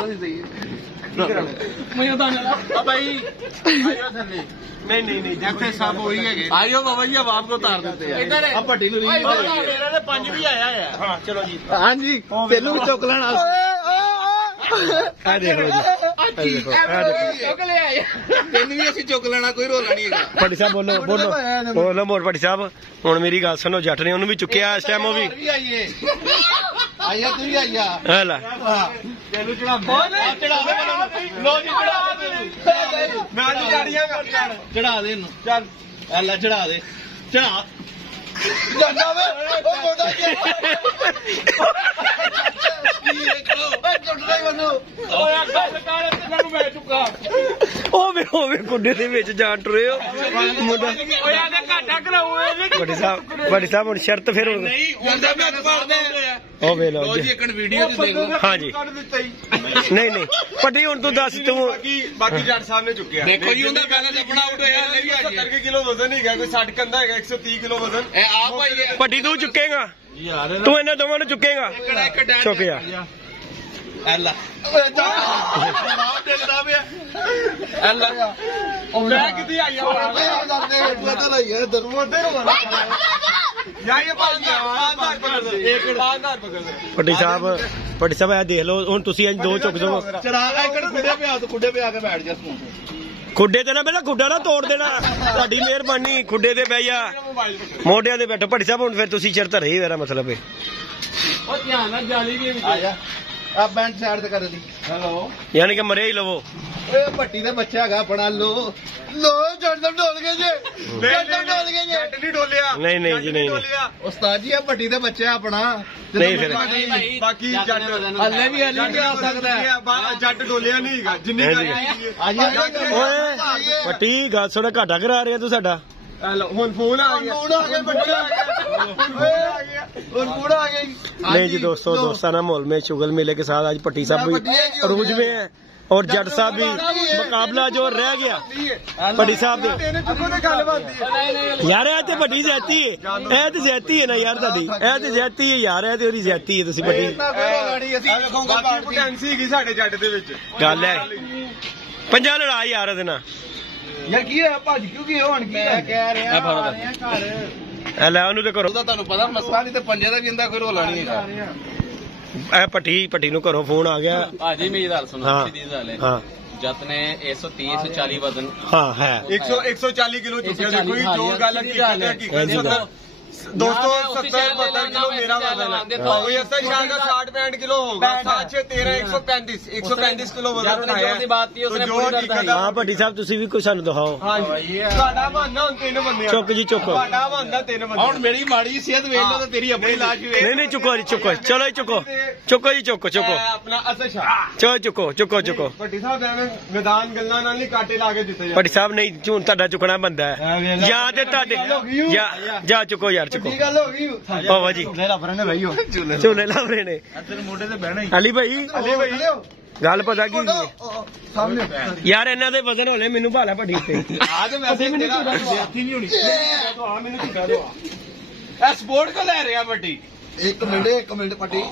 ਆ ਭਾਈ ਆਇਓ ਥੱਲੇ ਨਹੀਂ ਇੱਥੇ ਸਭ ਉਹੀ ਹੈਗੇ ਆਇਓ ਬਾਬਾ ਜੀ ਆਪ ਕੋ ਉਤਾਰ ਦਿੱਤੇ ਯਾਰ इधर ਆ ਭੱਟੀ ਨੂੰ ਰੀਲ ਮੇਰਾ ਤੇ 5 ਵੀ ਆਇਆ ਆ ਹਾਂ ਚਲੋ ਜੀ ਹਾਂਜੀ ਤੈਨੂੰ ਵੀ ਚੁੱਕ ਲੈਣਾ ਆ ਦੇਖੋ ਜੀ ਚੁੱਕ ਲਿਆ ਤੈਨੂੰ ਵੀ ਅਸੀਂ ਚੁੱਕ ਲੈਣਾ ਕੋਈ ਰੋਲਾ ਨਹੀਂ ਹੈਗਾ ਭੱਟੀ ਸਾਹਿਬ ਬੋਲੋ ਮੋੜ ਭੱਟੀ ਸਾਹਿਬ ਹੁਣ ਮੇਰੀ ਗੱਲ ਸੁਣੋ ਜੱਟ ਨੇ ਉਹਨੂੰ ਵੀ ਚੁੱਕਿਆ ਇਸ ਟਾਈਮ ਉਹ ਵੀ ਆਈਏ ਆਇਆ ਤੂੰ ਵੀ ਆਇਆ ਹੈ ਲੈ ਤੈਨੂੰ ਚੜਾ ਚੜਾ ਦੇ ਲੋ ਜੀ ਚੜਾ ਦੇ ਮੈਂ ਜੀ ਜਾੜੀਆਂ ਕਰ ਚੜਾ ਦੇ ਇਹਨੂੰ ਚੱਲ ਐਲਾ ਚੜਾ ਦੇ ਚੜਾ ਜਾਂਦਾ ਵੇ ਉਹ ਮੋਢਾ ਕੀ ਟੁੱਟਦਾ ਹੀ ਮੈਨੂੰ ਓਏ ਗੱਲ ਕਰ ਤੈਨੂੰ ਮੈਂ ਚੁੱਕਾ ਉਹ ਵੇ ਕੁੰਡੇ ਦੇ ਵਿੱਚ ਜਾਣ ਟੁਰੇ ਹੋ ਮੁੰਡਾ ਓਏ ਆ ਘਾਟਾ ਕਰਾਉ ਭੱਟੀ ਸਾਹਿਬ ਹੁਣ ਸ਼ਰਤ ਫਿਰ ਹੁਣ ਨਹੀਂ ਹੁੰਦਾ ਮੈਂ ਮਾਰਦੇ ਉਹ ਵੇ ਲੋ ਜੀ ਇੱਕ ਵੀਡੀਓ ਚ ਦੇਖ ਲਓ ਹਾਂਜੀ ਕੱਢ ਦਿੱਤਾ ਹੀ ਨਹੀਂ ਭੱਟੀ ਹੁਣ ਤੂੰ ਦੱਸ ਤੂੰ ਬਾਕੀ ਜੱਟ ਸਾਹਿਬ ਨੇ ਚੁੱਕਿਆ ਦੇਖੋ ਜੀ ਉਹਦਾ ਬੈਲੈਂਸ ਆਪਣਾ ਆਊਟ ਹੋਇਆ ਲੈ ਵੀ ਆ ਜੀ 70 ਕਿਲੋ ਵਜ਼ਨ ਹੀ ਹੈਗਾ ਕੋਈ 60 ਕੰਦਾ ਹੈਗਾ 130 ਕਿਲੋ ਵਜ਼ਨ ਇਹ ਆ ਭਾਈ ਭੱਟੀ ਤੂੰ ਚੁੱਕੇਗਾ ਯਾਰ ਤੂੰ ਇਹਨਾਂ ਦੋਵਾਂ ਨੂੰ ਚੁੱਕੇਗਾ ਇੱਕ ਡੈਨ ਚੁੱਕ ਜਾ ਐਲਾ ਜਵਾਬ ਦੇਦਾ ਪਿਆ ਐਲਾ ਉਹ ਮੈਂ ਕਿੱਥੇ ਆਇਆ ਪਤਾ ਲੱਗਿਆ ਇਧਰ ਯਾਰ ਇਹ ਭਾਈ ਆਧਾਰ ਪਕੜ ਭੱਟੀ ਸਾਹਿਬ ਇਹ ਦੇਖ ਲਓ ਹੁਣ ਤੁਸੀਂ ਅੱਜ ਦੋ ਚੁੱਕ ਜਾਓ ਚੜਾ ਇੱਕ ਖੁੱਡੇ ਪਿਆ ਕੇ ਬੈਠ ਜਾ ਤੂੰ ਖੁੱਡੇ ਤੇ ਨਾ ਪਹਿਲਾਂ ਖੁੱਡਾ ਨਾ ਤੋੜ ਦੇਣਾ ਤੁਹਾਡੀ ਮਿਹਰਬਾਨੀ ਖੁੱਡੇ ਤੇ ਬਹਿ ਜਾ ਮੋਢਿਆਂ ਤੇ ਬੈਠੋ ਭੱਟੀ ਸਾਹਿਬ ਹੁਣ ਫਿਰ ਤੁਸੀਂ ਚਿਰ ਧਰੇ ਮੇਰਾ ਮਤਲਬ ਹੈ और ध्यान ना जाली भी ਆ ਜਾ ਆ ਬੈਂਡ ਸਾਈਡ ਤੇ ਕਰ ਦੀ ਹੈਲੋ ਯਾਨੀ ਕਿ ਮਰੇ ਹੀ ਲਵੋ ਓਏ ਭੱਟੀ ਦਾ ਬੱਚਾ ਹੈਗਾ ਆਪਣਾ ਲੋ ਜੱਟ ਡੋਲ ਗਏ ਜੇ ਜੱਟ ਡੋਲ ਗਏ ਜੇ ਜੱਟ ਨਹੀਂ ਡੋਲਿਆ ਨਹੀਂ ਜੀ ਨਹੀਂ ਉਸਤਾਦ ਜੀ ਆ ਭੱਟੀ ਦਾ ਬੱਚਾ ਆਪਣਾ ਨਹੀਂ ਫਿਰ ਬਾਕੀ ਜੱਟ ਹੱਲੇ ਵੀ ਵੀ ਆ ਸਕਦਾ ਹੈ ਜੱਟ ਡੋਲਿਆ ਨਹੀਂ ਹੈਗਾ ਜਿੰਨੀ ਓਏ ਭੱਟੀ ਗੱਲ ਸੁਣ ਘਾਟਾ ਕਰਾ ਰਿਹਾ ਤੂੰ ਸਾਡਾ ਹੁਣ ਫੋਨ ਆ ਗਿਆ नहीं जी दोस्तों दोस्ताना माहौल में शुगल मेले के साथ आज पट्टी साहब भी अरूज में है और जट साहब भी मुकाबला जो रह गया भट्टी साहब यार ਇਹ ਤੇ ਵੱਡੀ ਜ਼ਿਆਦਤੀ ਹੈ ਇਹ ਤੇ ਜ਼ਿਆਦਤੀ ਹੈ ਨਾ ਯਾਰ ਤੁਹਾਡੀ ਇਹ ਤੇ ਜ਼ਿਆਦਤੀ ਹੈ ਯਾਰ ਇਹ ਤੇ ਉਹਦੀ ਜ਼ਿਆਦਤੀ ਹੈ ਤੁਸੀਂ ਵੱਡੀ ਸਾਡੇ ਜੱਟ ਦੇ ਵਿੱਚ ਗੱਲ ਹੈ ਪੰਜਾਂ ਲੜਾ ਯਾਰ ਉਹਦੇ ਨਾਲ ਯਾਰ ਕੀ ਹੋਇਆ ਭੱਜ ਕਿਉਂ ਕੀ ਹੋਣ ਕੀ ਹੈ ਕਹਿ ਰਿਹਾ ਐ ਲੈ ਉਹਨੂੰ ਤੇ ਕਰੋ ਉਹਦਾ ਤੁਹਾਨੂੰ ਪਤਾ ਮਸਲਾ ਨਹੀਂ ਤੇ ਪੰਜੇ ਦਾ ਜਿੰਦਾ ਕੋਈ ਰੋਲਾ ਨਹੀਂ ਹੈਗਾ ਇਹ ਭੱਟੀ ਨੂੰ ਘਰੋਂ ਫੋਨ ਆ ਗਿਆ ਭਾਜੀ ਮੇਰੀ ਗੱਲ ਸੁਣੋ ਹਾਂ ਸਿੱਧੀ ਗੱਲ ਹੈ ਹਾਂ ਜੱਟ ਨੇ 130 140 ਵਜ਼ਨ ਹਾਂ ਹੈ 140 ਕਿਲੋ ਚੁੱਕਿਆ ਦੇਖੋ ਜੀ ਜੋ ਗੱਲ ਹਕੀਕਤ दोस्तों 70-72 किलो मेरा वजन है कोई ऐसा शान का 60-65 किलो होगा 7-6-13 135 किलो वजन उठाया ਹਾਂ ਭੱਟੀ ਸਾਹਿਬ ਤੁਸੀਂ ਵੀ ਕੋਈ ਸਾਨੂੰ ਦਿਖਾਓ ਸਾਡਾ ਬੰਦਾ ਹੁਣ 3 ਬੰਦੇ ਚੁੱਕ ਜੀ ਚੁੱਕ ਸਾਡਾ ਬੰਦਾ 3 ਬੰਦੇ ਹੁਣ ਮੇਰੀ ਮਾੜੀ ਸਿਹਤ ਵੇਖ ਲਓ ਤੇ ਤੇਰੀ ਆਪਣੀ ਲਾਸ਼ ਵੇਖ ਨਹੀਂ ਨਹੀਂ ਚੁੱਕੋ ਜੀ ਚੁੱਕੋ ਚਲੋ ਜੀ ਚੁੱਕੋ ਚੁੱਕੋ ਜੀ ਚੁੱਕੋ ਚੁੱਕੋ ਆਪਣਾ ਅਸਰ ਸ਼ਾਹ ਚਲੋ ਚੁੱਕੋ ਚੁੱਕੋ ਚੁੱਕੋ ਭੱਟੀ ਸਾਹਿਬ ਐਵੇਂ ਮੈਦਾਨ ਗੱਲਾਂ ਨਾਲ ਨਹੀਂ ਕਾਟੇ ਲਾ ਕੇ ਦਿੱਤੇ ਭੱਟੀ ਸਾਹਿਬ ਨਹੀਂ ਝੂਣ ਤੁਹਾਡਾ ਚੁੱਕਣਾ ਬੰਦਾ ਹੈ ਜਾਂ ਤੇ ਤੁਹਾਡੇ ਜਾ ਚੁੱਕੋ ਯਾਰ ਚੁੱਕੋ ਕੀ ਗੱਲ ਹੋ ਗਈ ਬਾਬਾ ਜੀ ਲੱਭ ਰਹੇ ਨੇ ਭਾਈ ਉਹ ਝੂਲੇ ਲੱਭ ਰਹੇ ਨੇ ਤੇਰੇ ਮੋਢੇ ਤੇ ਬਹਿਣਾ ਹੀ ਅਲੀ ਭਾਈ ਗੱਲ ਪਤਾ ਕੀ ਸਾਹਮਣੇ ਯਾਰ ਇਹਨਾਂ ਦੇ ਵਜ਼ਨ ਹੋਲੇ ਮੈਨੂੰ ਭਾਲਾ ਭੱਟੀ ਤੇ ਆ ਤੇ ਵੈਸੇ ਤੇਰਾ ਜ਼ਿਆਦਤੀ ਨਹੀਂ ਹੋਣੀ ਆ ਮੈਨੂੰ ਝੁਕਾ ਦੋ ਇਹ ਸਪੋਰਟ ਕੋ ਲੈ ਰਿਹਾ ਵੱਡੀ ਇੱਕ ਮਿੰਟ ਪੱਟੀ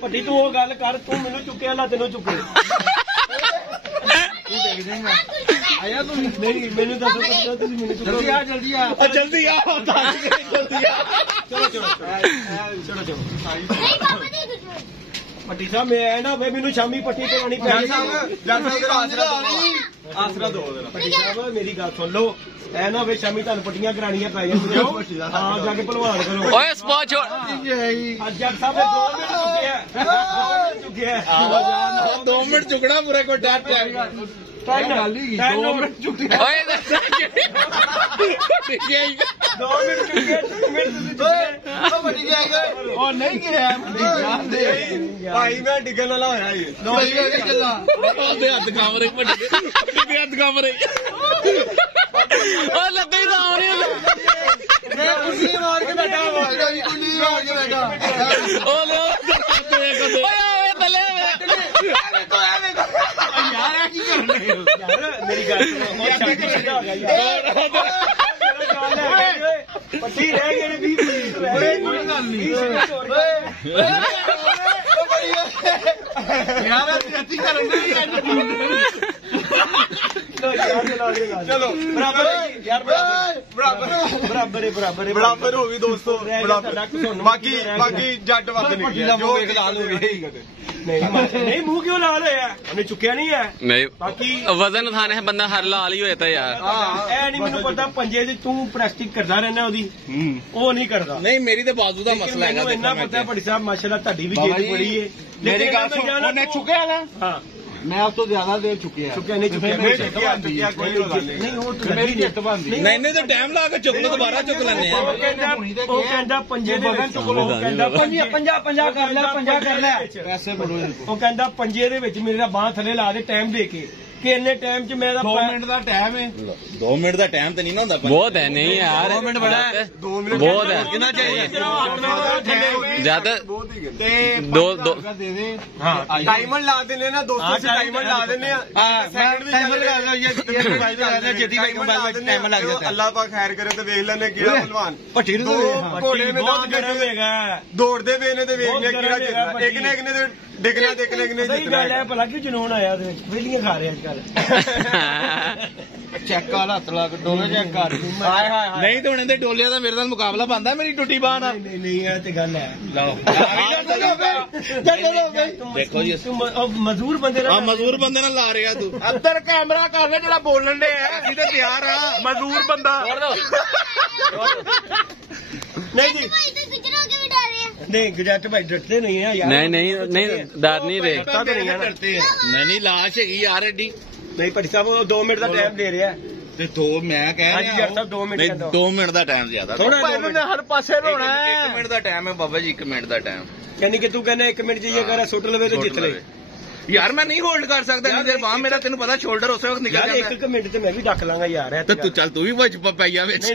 ਭੱਟੀ ਤੂੰ ਉਹ ਗੱਲ ਕਰ ਤੂੰ ਮੈਨੂੰ ਚੁੱਕਿਆ ਨਾ ਤੈਨੂੰ ਚੁੱਕੇ ਤੂੰ ਦੇਖ ਦੇਂਗਾ ਆਇਆ ਤੂੰ ਨਹੀਂ ਮੈਨੂੰ ਦੱਸੋ ਤੁਸੀਂ ਮੈਨੂੰ ਚੁੱਕੋ ਜਲਦੀ ਆ ਜਲਦੀ ਆ ਦੱਸ ਕੇ ਜਲਦੀ ਆ ਚਲੋ ਨਹੀਂ ਪਾਪਾ ਦੇ ਦੂਜੇ ਭੱਟੀ ਸਾਹਿਬ ਮੈਂ ਨਾ ਵੇ ਮੈਨੂੰ ਸ਼ਾਮੀ ਪੱਟੀ ਕਰਾਉਣੀ ਪੈਣੀ ਆਸਰਾ ਦੋ ਦੇਣਾ ਭੱਟੀ ਸਾਹਿਬ ਮੇਰੀ ਗੱਲ ਸੁਣ ਲਓ ਐ ਨਾ ਵੇ ਸ਼ਾਮੀ ਤੁਹਾਨੂੰ ਪੱਟੀਆਂ ਕਰਾਣੀਆਂ ਪੈ ਜਾਂਦੀਆਂ ਹਾਂ ਜਾ ਕੇ ਭਲਵਾਨ ਕਰੋ ਓਏ ਸਪੋਰਟ ਛੋੜ ਅੱਜ ਜੱਟ ਸਾਹਿਬ ਨੇ 2 ਮਿੰਟ ਚੁੱਕਿਆ 2 ਮਿੰਟ ਚੁਕਣਾ ਪੂਰੇ ਕੋਈ ਡਰ ਪਿਆ ਗੱਲ ਹੀ 2 ਮਿੰਟ ਚੁੱਕਿਆ ਓਏ 2 ਮਿੰਟ ਚੁੱਕਿਆ 2 ਮਿੰਟ ਤੁਸੀਂ ਉਹ ਵੱਡੀ ਗਿਆ ਉਹ ਨਹੀਂ ਗਿਆ ਭਾਈ ਮੈਂ ਡਿੱਗਣ ਵਾਲਾ ਹੋਇਆ ਜੀ ਉਹਦੇ ਹੱਥ ਕੰਮ ਰਹੇ ਵੱਡੇ ਦੇ ਹੱਥ ਕੰਮ ਰਹੇ ਓ ਲੱਗੇ ਤਾਂ ਆ ਰਹੇ ਮੈਂ ਕੁੰਡੀ ਮਾਰ ਕੇ ਬੈਠਾ ਹਾਂ ਕੁੰਡੀ ਮਾਰ ਕੇ ਬੈਠਾ ਓ ਲੋ ਓਏ ਓਏ ਥੱਲੇ ਯਾਰ ਕੀ ਕਰਨੇ ਯਾਰ ਮੇਰੀ ਗੱਲ ਸੁਣੋ ਪੱਟੀ ਰਹਿ ਗਏ ਨੇ 20 ਮਿੰਟ ਰਹਿ ਗਏ ਕੋਈ ਗੱਲ ਨਹੀਂ ਯਾਰ ਅੱਤੀ ਕਰਨ ਦੇ ਚਲੋ ਬਰਾਬਰ ਹੋ ਗਈ ਦੋਸਤੋ ਬਾਕੀ ਜੱਟ ਵੱਧ ਨਿਕਲਿਆ ਜੋ ਵੇਖ ਲਾਲ ਹੋ ਗਈ ਨਹੀਂ ਮੂੰਹ ਕਿਉਂ ਲਾਲ ਹੋਇਆ ਉਹਨੇ ਚੁੱਕਿਆ ਨਹੀਂ ਹੈ ਨਹੀਂ ਬਾਕੀ ਵਜ਼ਨ ਉਠਾਣੇ ਹੈ ਬੰਦਾ ਹਰ ਲਾਲ ਹੀ ਹੋਇਆ ਤਾਂ ਯਾਰ ਇਹ ਨਹੀਂ ਮੈਨੂੰ ਪਤਾ ਪੰਜੇ ਦੀ ਤੂੰ ਪ੍ਰੈਕਟਿਸ ਕਰਦਾ ਰਹਿਣਾ ਉਹਦੀ ਉਹ ਨਹੀਂ ਕਰਦਾ ਨਹੀਂ ਮੇਰੀ ਤੇ ਬਾਜ਼ੂ ਦਾ ਮਸਲਾ ਹੈਗਾ ਮੈਨੂੰ ਇੰਨਾ ਪਤਾ ਭੱਟੀ ਸਾਹਿਬ ਮਾਸ਼ਾਅੱਲਾ ਤੁਹਾਡੀ ਵੀ ਜੇਦ ਬੜੀ ਹੈ ਮੇਰੀ ਗੱਲ ਸੁਣ ਉਹਨੇ ਚੁੱਕਿਆ ਨਾ ਹਾਂ ਮੈਂ ਉਸ ਤੋਂ ਜ਼ਿਆਦਾ ਦੇਰ ਚੁੱਕਿਆ ਨਹੀਂ ਚੁੱਕਿਆ ਕੋਈ ਨਹੀਂ ਉਹ ਮੇਰੀ ਨਿੱਤ ਬੰਦੀ ਨਹੀਂ ਨਹੀਂ ਤੇ ਟਾਈਮ ਲਾ ਕੇ ਚੁੱਕ ਲਓ ਦੁਬਾਰਾ ਚੁੱਕ ਲੈਣੇ ਆ ਉਹ ਕਹਿੰਦਾ ਪੰਜੇ ਦੇ ਵਿੱਚ ਚੁੱਕ ਲਓ ਉਹ ਕਹਿੰਦਾ 50 ਕਰ ਲੈ ਪੈਸੇ ਬੜੋ ਉਹ ਕਹਿੰਦਾ ਪੰਜੇ ਦੇ ਵਿੱਚ ਮੇਰਾ ਬਾਹ ਥੱਲੇ ਲਾ ਦੇ ਟਾਈਮ ਦੇ ਕੇ ਕਿ ਇੰਨੇ ਟਾਈਮ 'ਚ ਮੇਰਾ 2 ਮਿੰਟ ਦਾ ਟਾਈਮ ਹੈ 2 ਮਿੰਟ ਦਾ ਟਾਈਮ ਤੇ ਨਹੀਂ ਨਾ ਹੁੰਦਾ ਬਹੁਤ ਹੈ ਨਹੀਂ ਯਾਰ 2 ਮਿੰਟ ਬੜਾ ਹੈ 2 ਮਿੰਟ ਬਹੁਤ ਹੈ ਕਿੰਨਾ ਚਾਹੀਏ ਜਦ ਤੇ ਦੋ ਦੇ ਦੇ ਹਾਂ ਟਾਈਮਰ ਲਾ ਦਿੰਦੇ ਨਾ ਦੋਸਤੋ ਟਾਈਮਰ ਲਾ ਦਿੰਦੇ ਆ ਸੈਕਿੰਡ ਵੀ ਟਾਈਮਰ ਲਾ ਦਿੰਦੇ ਇਹ ਮੋਬਾਈਲ ਲਾ ਦਿੰਦੇ ਜਿੱਦੀ ਕੋਈ ਮੋਬਾਈਲ ਵਿੱਚ ਟਾਈਮਰ ਲੱਗ ਜਾਂਦਾ ਅੱਲਾਹ ਪਾਕ ਖੈਰ ਕਰੇ ਤੇ ਵੇਖ ਲੈਣੇ ਕਿਹੜਾ ਪਹਿਲਵਾਨ ਭੱਟੀ ਨੂੰ ਘੋੜੇ ਨੇ ਬਹੁਤ ਗਰਮ ਹੈਗਾ ਦੌੜਦੇ ਵੇ ਨੇ ਤੇ ਵੇਖ ਲਿਆ ਕਿਹੜਾ ਜਿੱਤਦਾ ਇੱਕ ਨੇ ਦੇ ਡਿੱਗਣਾ ਦੇਖਣੇ ਕਿਨੇ ਸਹੀ ਗੱਲ ਹੈ ਭਲਾ ਕਿ ਜਨੂਨ ਆਇਆ ਉਹਦੇ ਵਿੱਚ ਵੇਲੀਆਂ ਖਾ ਰਹੇ ਅੱਜ ਕੱਲ ਚੈੱਕ ਕਰ ਹੱਥ ਲਾ ਕੇ ਡੋਲੇ ਚੈੱਕ ਕਰ ਹਾਏ ਹਾਏ ਨਹੀਂ ਤੇ ਹੁਣ ਇਹਦੇ ਡੋਲਿਆਂ ਦਾ ਮੇਰੇ ਨਾਲ ਮੁਕਾਬਲਾ ਬੰਦਾ ਮੇਰੀ ਟੁੱਟੀ ਬਾਹ ਨਾਲ ਨਹੀਂ ਇਹ ਤੇ ਗੱਲ ਹੈ ਲਓ ਦੇਖੋ ਜੀ ਮਜ਼ਦੂਰ ਬੰਦੇ ਆ ਮਜ਼ਦੂਰ ਬੰਦੇ ਨਾਲ ਲਾ ਰਿਹਾ ਤੂੰ ਅੰਦਰ ਕੈਮਰਾ ਕਰ ਲੈ ਜਿਹੜਾ ਬੋਲਣ ਦੇ ਹੈ ਅਸੀਂ ਤੇ ਤਿਆਰ ਆ ਮਜ਼ਦੂਰ ਬੰਦਾ ਨਹੀਂ ਜੀ ਭਾਈ ਤੇ ਗੁਜਰਾ ਕੇ ਵੀ ਡਰ ਰਿਹਾ ਨਹੀਂ ਗੁਜਰਾਤ ਭਾਈ ਡਰਦੇ ਨਹੀਂ ਹੈ ਯਾਰ ਨਹੀਂ ਡਰ ਨਹੀਂ ਰਹੇ ਤਾਂ ਨਹੀਂ ਹੈ ਨਾ ਨਹੀਂ ਨਹੀਂ ਲਾਸ਼ ਹੈਗੀ ਯਾਰ ਐਡੀ ਨਹੀਂ ਭੱਟੀ ਸਾਹਿਬ ਉਹ 2 ਮਿੰਟ ਦਾ ਟਾਈਮ ਦੇ ਰਿਹਾ ਤੇ 2 ਮੈਂ ਕਹਿ ਹਾਂਜੀ ਰਿਹਾ ਯਾਰ ਸਾਹਿਬ 2 ਮਿੰਟ ਨਹੀਂ ਕਹਿੰਦਾ 2 ਮਿੰਟ ਦਾ ਟਾਈਮ ਜ਼ਿਆਦਾ ਥੋੜਾ ਇਹਨੂੰ ਨੇ ਹਰ ਪਾਸੇ ਰੋਣਾ 1 ਮਿੰਟ ਦਾ ਟਾਈਮ ਹੈ ਬਾਬਾ ਜੀ 1 ਮਿੰਟ ਦਾ ਟਾਈਮ ਯਾਨੀ ਕਿ ਤੂੰ ਕਹਿੰਦਾ 1 ਮਿੰਟ ਜੇ ਅਗਰ ਸੁੱਟ ਲਵੇ ਤਾਂ ਜਿੱਤ ਲੈ ਯਾਰ ਮੈਂ ਨਹੀਂ ਹੋਲਡ ਕਰ ਸਕਦਾ ਜਿੰਨੀ ਦੇਰ ਬਾਹ ਮੇਰਾ ਤੈਨੂੰ ਪਤਾ ਸ਼ੋਲਡਰ ਉਸੇ ਵਕਤ ਨਿਕਲ ਜਾਂਦਾ। ਇੱਕ ਮਿੰਟ ਤੇ ਮੈਂ ਵੀ ਡੱਕ ਲਾਂਗਾ ਯਾਰ। ਤੇ ਤੂੰ ਚੱਲ ਤੂੰ ਵੀ ਵਿੱਚ ਪਈਆ ਵਿੱਚ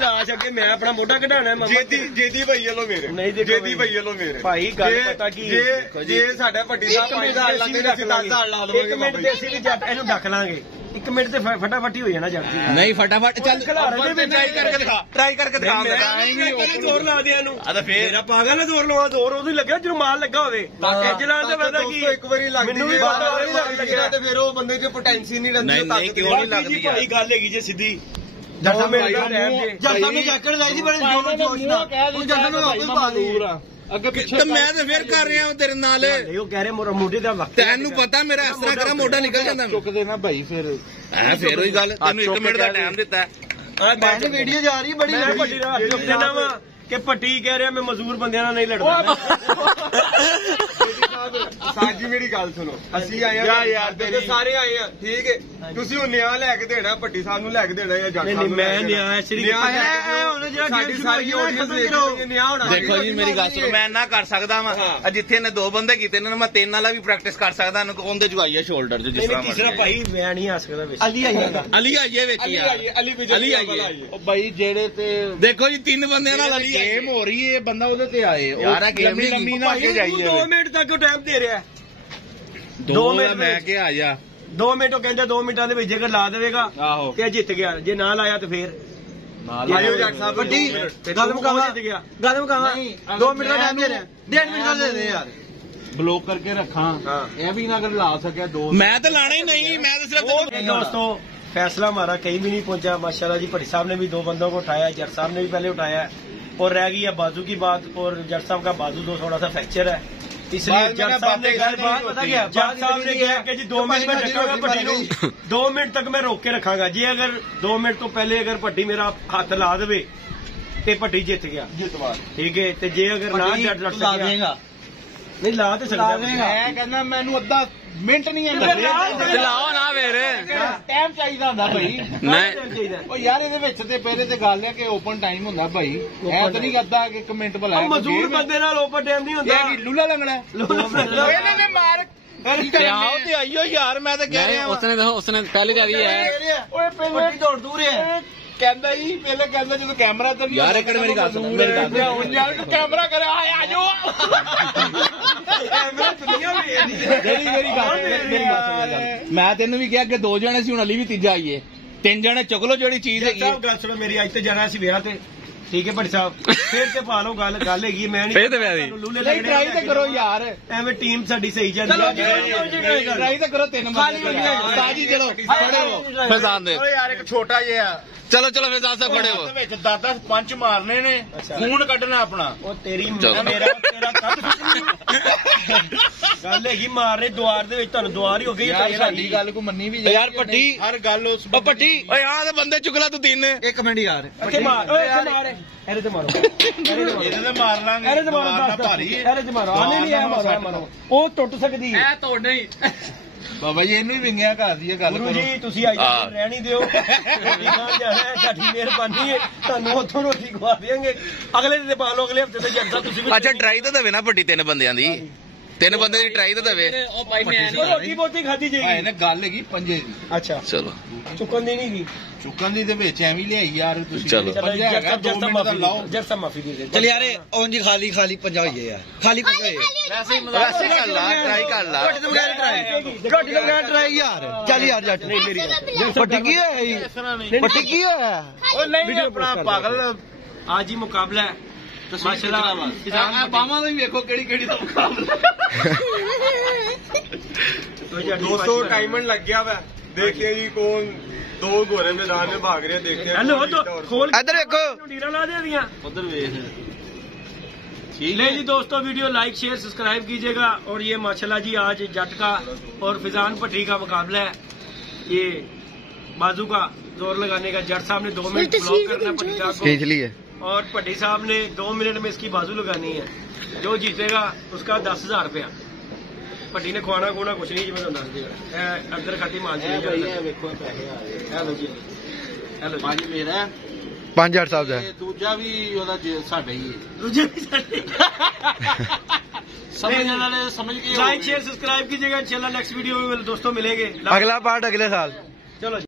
ਲਾਸ਼ ਅੱਗੇ ਮੈਂ ਆਪਣਾ ਮੋਢਾ ਕਢਾਉਣਾ ਮਾਮਾ। ਜੇਦੀ ਭਾਈ ਵੱਲੋਂ ਮੇਰੇ ਨਹੀਂ ਜੇਦੀ ਭਾਈ ਵੱਲੋਂ ਮੇਰੇ ਭਾਈ ਗੱਲ ਪਤਾ ਕੀ ਜੇ ਸਾਡਾ ਵੱਡੀ ਸਾਹਿਬ 5,000 ਲਾਉਂਦੇ ਨੇ ਅਸੀਂ 10,000 ਲਾ ਦੇਵਾਂਗੇ। 1 ਮਿੰਟ ਤੇ ਅਸੀਂ ਵੀ ਜੱਟ ਇਹਨੂੰ ਡੱਕ ਲਾਂਗੇ। 1 ਮਿੰਟ ਤੇ ਫਟਾਫਟ ਹੀ ਹੋ ਜਾਣਾ ਜੱਟ ਜੀ। ਨਹੀਂ ਫਟਾਫਟ ਚੱਲ ਟਰਾਈ ਕਰਕੇ ਦਿਖਾ। ਟਰਾਈ ਕਰਕੇ ਦਿਖਾ। ਮੈਂ ਜ਼ੋਰ ਲਾ ਦਿਆਂ ਨੂੰ। ਆ ਤਾਂ ਫੇਰ ਮੇਰਾ ਪਾਗਲ ਹੈ ਜ਼ੋਰ ਲਵਾ। ਜ਼ੋਰ ਉਹਨੂੰ ਲੱਗਿਆ ਜਦੋਂ ਮਾਲ ਲੱਗਾ ਹੋਵੇ। ਇੰਜ ਲਾਉਣ ਦਾ ਪਤਾ ਕੀ ਇੱਕ ਵਾਰੀ ਲੱਗਦੀ ਮੈਨੂੰ ਵੀ ਪਤਾ ਲੱਗਿਆ ਤੇ ਫਿਰ ਉਹ ਬੰਦੇ 'ਚ ਪੋਟੈਂਸ਼ੀ ਨਹੀਂ ਰਹਿੰਦੀ। ਨਹੀਂ ਕਿਉਂ ਨਹੀਂ ਲੱਗਦੀ ਯਾਰ। ਭਾਈ ਗੱਲ ਹੈਗੀ ਜੇ ਸਿੱਧੀ ਜੱਟ ਮੇਰੇ ਦਾ ਰਹਿਮ ਜੇ ਜੱਟ ਸਾਹਿਬ ਨੇ ਜੈਕਟ ਲਾਈ ਸੀ ਬੜੇ ਜੋਰ ਜੋਸ਼ ਨਾਲ। ਹੁਣ ਜੱਟ ਨੂੰ ਵਾਪਸ ਪਾ ਲਈ। ਅੱਗੇ ਪਿੱਛੇ ਤੇ ਮੈਂ ਤੇ ਫੇਰ ਕਰ ਰਿਹਾ ਤੇਰੇ ਨਾਲ। ਨਹੀਂ ਉਹ ਕਹਿ ਰਹੇ ਮੋਰਾ ਮੋਢੇ ਦਾ ਵਕਤ ਤੈਨੂੰ ਪਤਾ ਮੇਰਾ ਇਸ ਤਰ੍ਹਾਂ ਕਰਾ ਮੋਢਾ ਨਿਕਲ ਜਾਂਦਾ। ਚੁੱਕਦੇ ਨਾ ਭਾਈ ਫਿਰ ਫੇਰ ਉਹੀ ਗੱਲ ਤੈਨੂੰ 1 ਮਿੰਟ ਦਾ ਟਾਈਮ ਦਿੱਤਾ। ਮੈਂ ਵੀਡੀਓ ਜਾ ਰਹੀ ਬੜੀ ਮੈਂ ਪੱਟੀ ਦਾ ਹੱਥ ਚੁੱਕ ਦੇਣਾ ਵਾ ਕਿ ਪੱਟੀ ਕਹਿ ਰਿਹਾ ਮੈਂ ਮਜ਼ਦੂਰ ਬੰਦਿਆਂ ਨਾਲ ਨਹੀਂ ਲੜਦਾ। ਸਾਜੀ ਮੇਰੀ ਗੱਲ ਸੁਣੋ। ਅਸੀਂ ਆਏ ਆ ਯਾਰ ਦੇਖੋ ਸਾਰੇ ਆਏ ਆ ਠੀਕ ਹੈ। ਤੁਸੀਂ ਉਹ ਨਿਆਂ ਲੈ ਕੇ ਦੇਣਾ ਭੱਟੀ ਸਾਹਿਬ ਨੂੰ ਲੈ ਕੇ ਦੇਣਾ ਜਾਂ ਜੱਟ ਸਾਹਿਬ ਨੂੰ। ਮੈਂ ਨਿਆਂ ਸ਼੍ਰੀ ਸਾਡੀ ਸਾਰੀ ਆਡੀਅנס ਦੇਖ ਨਿਆਂ ਹੋਣਾ। ਦੇਖੋ ਜੀ ਮੇਰੀ ਗੱਲ ਸੁਣੋ। ਮੈਂ ਇੰਨਾ ਕਰ ਸਕਦਾ ਵਾਂ ਜਿੱਥੇ ਇਹਨੇ 2 ਬੰਦੇ ਕੀਤੇ ਨੇ ਮੈਂ 3 ਵਾਲਾ ਵੀ ਪ੍ਰੈਕਟਿਸ ਕਰ ਸਕਦਾ। ਉਹਦੇ ਚ ਆਈਏ ਸ਼ੋਲਡਰ ਚ ਜਿਸ ਤਰ੍ਹਾਂ ਤੀਸਰਾ ਭਾਈ ਮੈਂ ਨਹੀਂ ਆ ਸਕਦਾ ਵਿੱਚ। ਅਲੀ ਆਈਏਗਾ। ਅਲੀ ਆਈਏ ਵਿੱਚ ਯਾਰ। ਅਲੀ ਆਈਏ। ਉਹ ਬਾਈ ਜਿਹੜੇ ਤੇ ਦੇਖੋ ਜੀ 3 ਬੰਦਿਆਂ ਨਾਲ ਅਲੀ ਗੇਮ ਹੋ ਰਹੀ ਹੈ ਬੰਦਾ ਉਹਦੇ ਤੇ ਆਏ। ਯਾਰ ਆ ਗੇਮ ਨਹੀਂ ਲੰਮੀ ਨਾ ਅੱਗੇ ਜਾਈ 2 ਮਿੰਟ ਤੱਕ ਉਹ ਟਾਈਮ ਦੇ ਰਿਹਾ। 2 ਮਿੰਟ ਮੈਂ ਕਿ ਆ ਜਾ 2 ਮਿੰਟ ਉਹ ਕਹਿੰਦਾ 2 ਮਿੰਟਾਂ ਦੇ ਵਿੱਚ ਜੇਕਰ ਲਾ ਦੇਵੇਗਾ ਆਹੋ ਤੇ ਜਿੱਤ ਗਿਆ। ਜੇ ਨਾ ਲਾਇਆ ਤੇ ਫੇਰ ਆਇਓ ਜੱਟ ਸਾਹਿਬ ਵੱਡੀ ਗੱਲ ਮੁਕਾਵਾ। ਜਿੱਤ ਗਿਆ। ਗੱਲ ਮੁਕਾਵਾ। 2 ਮਿੰਟ ਦਾ ਟਾਈਮ ਦੇ ਰਿਹਾ। 1.5 ਮਿੰਟ ਦਾ ਦੇ ਦੇ ਯਾਰ। ਬਲੌਕ ਕਰਕੇ ਰੱਖਾਂ ਇਹ ਵੀ ਨਾ ਅਗਰ ਲਾ ਸਕਿਆ 2 ਮੈਂ ਤਾਂ ਲਾਣਾ ਹੀ ਨਹੀਂ। ਮੈਂ ਤਾਂ ਸਿਰਫ दोस्तों फैसला हमारा कहीं भी नहीं पहुंचा। माशाल्लाह जी भट्टी साहब ने भी 2 बंदों को उठाया। जट साहब ने भी पहले उठाया और रह गई है बाजू की बात। और जट साहब का बाजू तो थोड़ा सा फ्रैक्चर है इसलिए जट साहब ने जट साहब ने कहा कि जी 2 मिनट में रखांगा भट्टी को। 2 मिनट तक मैं रोक के रखांगा जी। अगर 2 मिनट तो पहले अगर भट्टी मेरा हाथ ला दे तो भट्टी जित गया। ठीक है तो जे अगर ना जट रख सकेगा नहीं ला तो सकता। ਮੈਂ ਕਹਿੰਦਾ ਮੈਨੂੰ ਅੱਧਾ ਮਿੰਟ ਨਹੀਂ ਚਲਾਓ ਨਾ ਫੇਰ ਟਾਈਮ ਚਾਹੀਦਾ ਹੁੰਦਾ ਭਾਈ। ਉਹ ਯਾਰ ਇਹਦੇ ਵਿੱਚ ਤੇ ਪਹਿਲੇ ਤੇ ਗੱਲ ਹੈ ਕਿ ਓਪਨ ਟਾਈਮ ਹੁੰਦਾ ਭਾਈ। ਐ ਤਾਂ ਨਹੀਂ ਅੱਧਾ 1 ਮਿੰਟ ਭਲਾ ਮਜ਼ਦੂਰ ਬੰਦੇ ਨਾਲ ਓਪਨ ਟਾਈਮ ਨਹੀਂ ਹੁੰਦਾ। ਇਹ ਲੂਲਾ ਲੰਗੜਾ ਇਹਨਾਂ ਨੇ ਮਾਰ ਆਓ ਤੇ ਆਈਓ ਯਾਰ। ਮੈਂ ਤਾਂ ਕਹਿ ਰਿਹਾ ਉਸਨੇ ਪਹਿਲੇ ਜਾ ਰਹੀ ਹੈ। ਓਏ ਪਹਿਲੇ ਦੌੜ ਦੂਰ ਹੈ ਕਹਿੰਦਾ ਜੀ। ਪਹਿਲੇ ਕਹਿੰਦਾ ਜਦੋਂ ਕੈਮਰਾ ਤੇ ਯਾਰ ਇੱਕ ਮੇਰੀ ਗੱਲ ਸੁਣ। ਮੇਰੀ ਗੱਲ ਹੁਣ ਯਾਰ ਕੈਮਰਾ ਕਰੇ ਆ ਜਾਓ। ਕੈਮਰਾ ਦੁਨੀਆ ਮੇਰੀ ਗੱਲ ਸੁਣ। ਮੈਂ ਤੈਨੂੰ ਵੀ ਕਿਹਾ ਕਿ 2 ਜਣੇ ਸੀ ਹੁਣ ਅਲੀ ਵੀ ਤੀਜਾ ਆਈਏ। 3 ਜਣੇ ਚੁੱਕ ਲੋ ਜਿਹੜੀ ਚੀਜ਼ ਹੈਗੀ। ਸਾਹਿਬ ਗੱਲ ਸੁਣੋ ਮੇਰੀ। ਅੱਜ ਤੇ ਜਾਣਾ ਸੀ ਵਿਆਹ ਤੇ ਠੀਕ ਹੈ ਭੱਟੀ ਸਾਹਿਬ ਫੇਰ ਤੇ ਪਾ ਲਓ ਗੱਲ ਹੈਗੀ। ਮੈਂ ਨਹੀਂ ਨਹੀਂ ਟਰਾਈ ਤਾਂ ਕਰੋ ਯਾਰ। ਐਵੇਂ ਟੀਮ ਸਾਡੀ ਸਹੀ ਜਾਂਦੀ ਹੈ। ਟਰਾਈ ਤਾਂ ਕਰੋ 3 ਬੰਦੇ। ਸਾਜੀ ਚਲੋ ਖੜੇ ਹੋ ਫੈਜ਼ਾਨ ਦੇ। ਓਏ ਯਾਰ ਇੱਕ ਛੋਟਾ ਜਿਹਾ ਚਲੋ ਫੈਜ਼ਾਨ ਸਾਹਿਬ ਖੜੇ ਹੋ। ਵਿੱਚ 10 ਪੰਚ ਮਾਰਨੇ ਨੇ ਖੂਨ ਕੱਢਣਾ ਆਪਣਾ। ਉਹ ਤੇਰੀ ਮੇਰਾ ਤੇਰਾ ਕੱਢ ਗੱਲ ਹੈਗੀ ਮਾਰ ਰਹੇ ਦੁਆਰ ਦੇ ਵਿੱਚ। ਤੁਹਾਨੂੰ ਦੁਆਰ ਹੀ ਹੋ ਗਈ ਸਾਡੀ ਗੱਲ ਕੋ ਮੰਨੀ ਵੀ ਯਾਰ ਭੱਟੀ ਹਰ ਗੱਲ ਉਸ ਉਹ ਭੱਟੀ ਓਏ ਆਹ ਤੇ ਬੰਦੇ ਚੁੱਕ ਲਾ ਤੂੰ 3। 1 ਮਿੰਟ ਯਾਰ। ਇੱਥੇ ਮਾਰ ਓਏ ਇੱਥੇ ਮਾਰ ਇਹਦੇ ਤੇ ਮਾਰੋ ਇਹਦੇ ਤੇ ਮਾਰ ਲਾਂਗੇ। ਇਹਦੇ ਤੇ ਮਾਰੋ ਭਾਰੀ ਇਹਦੇ ਤੇ ਮਾਰੋ ਆਨੇ ਨਹੀਂ ਆ ਮਾਰੋ ਉਹ ਟੁੱਟ ਸਕਦੀ ਹੈ। ਇਹ ਤੋੜ ਨਹੀਂ ਬਾਬਾ ਜੀ ਇਹਨੂੰ ਹੀ ਵਿੰਗਿਆ ਘਰ ਦੀ ਇਹ ਗੱਲ ਗੁਰੂ ਕਰੋ। ਜੀ ਤੁਸੀਂ ਅੱਜ ਰਹਿਣੀ ਦਿਓ। ਸਾਡੀ ਮਿਹਰਬਾਨੀ ਹੈ। ਤੁਹਾਨੂੰ ਉੱਥੋਂ ਰੋਟੀ ਖਵਾ ਦੇਵਾਂਗੇ। ਅਗਲੇ ਦਿਨ ਪਾ ਲਓ। ਅਗਲੇ ਹਫਤੇ ਤੇ ਜੱਟ ਸਾਹਿਬ ਤੁਸੀਂ ਵੀ ਅੱਛਾ ਟਰਾਈ ਤਾਂ ਦੇਵੇ ਨਾ ਭੱਟੀ 3 ਬੰਦਿਆਂ ਦੀ। 3 ਬੰਦੇ ਦੀ ਟਰਾਈ ਤਾਂ ਦੇਵੇ। ਉਹ ਭਾਈ ਮੈਂ ਉਹ ਰੋਟੀ ਬੋਟੀ ਖਾਧੀ ਜਾਏਗੀ। ਇਹਨੇ ਗੱਲ ਹੈਗੀ ਪੰਜੇ ਦੀ। ਅੱਛਾ ਚਲੋ ਚੁੱਕਣ ਦੀ ਨਹੀਂ ਗੀ। ਚੁੱਕਣ ਦੀ ਦੇ ਵਿੱਚ ਐਵੇਂ ਲਿਆਈ ਯਾਰ ਤੁਸੀਂ। ਚਲੋ। ਪੰਜਾ ਹੈਗਾ 2 ਮਿੰਟ ਦਾ ਲਾਓ। ਜੱਟ ਸਾਹਿਬ ਮਾਫੀ ਦੇ ਦੇ। ਚਲ ਯਾਰ ਉਂਝ ਖਾਲੀ 50 ਹੋਈਏ ਯਾਰ। ਖਾਲੀ 50 ਹੋਈਏ। ਵੈਸੇ ਕਰ ਲਾ ਟਰਾਈ ਕਰ ਲਾ। ਘੱਟ ਤੋਂ ਬਗੈਰ ਟਰਾਈ ਯਾਰ। ਚੱਲ ਯਾਰ ਜੱਟ ਪੱਟੀ ਕੀ ਹੋਇਆ ਜੀ? ਪੱਟੀ ਕੀ ਹੋਇਆ? ਓਏ ਨਹੀਂ ਆਪਣਾ ਪਾਗਲ आज ही मुकाबला है माशाल्लाह। ਬਾਵਾਂ ਦਾ ਵੀ ਵੇਖੋ ਕਿਹੜੀ ਦਾ ਮੁਕਾਬਲਾ। 200 टाइमर लग गया वा। देखिए जी कौन 2 घोड़े मैदान में भाग रहे। देखिए हेलो तो खोल इधर देखो नीरा ला दे दिया ਉਧਰ ਵੇਖ। ले जी दोस्तों वीडियो लाइक शेयर सब्सक्राइब कीजिएगा। और ये माशाल्लाह जी आज जट का और फिजान पटरी का मुकाबला है। ये बाजू का जोर लगाने का। जट साहब ने 2 मिनट ब्लॉक करना पटरी साहब को। खींच लिए और पट्टी साहब ने 2 मिनट में इसकी बाजू लगानी है। जो जीतेगा उसका 10,000 रुपया। पट्टी ने खुआना खुना कुछ नहीं जी। मैं दस देगा अंदर खाती मान जी। ਵੇਖੋ ਪੈਸੇ ਆ ਰਹੇ। हेलो जी हेलो जी। ਭਾਜੀ ਮੇਰਾ 5000 ਸਾਹਿਬ ਦਾ। ਤੇ ਦੂਜਾ ਵੀ ਉਹਦਾ ਸਾਡਾ ਹੀ ਹੈ। दूजे भी साडे। समझने वाले समझ के लाइक शेयर सब्सक्राइब कीजिएगा। इंशाल्लाह नेक्स्ट वीडियो में दोस्तों मिलेंगे। अगला पार्ट अगले साल। चलो जी।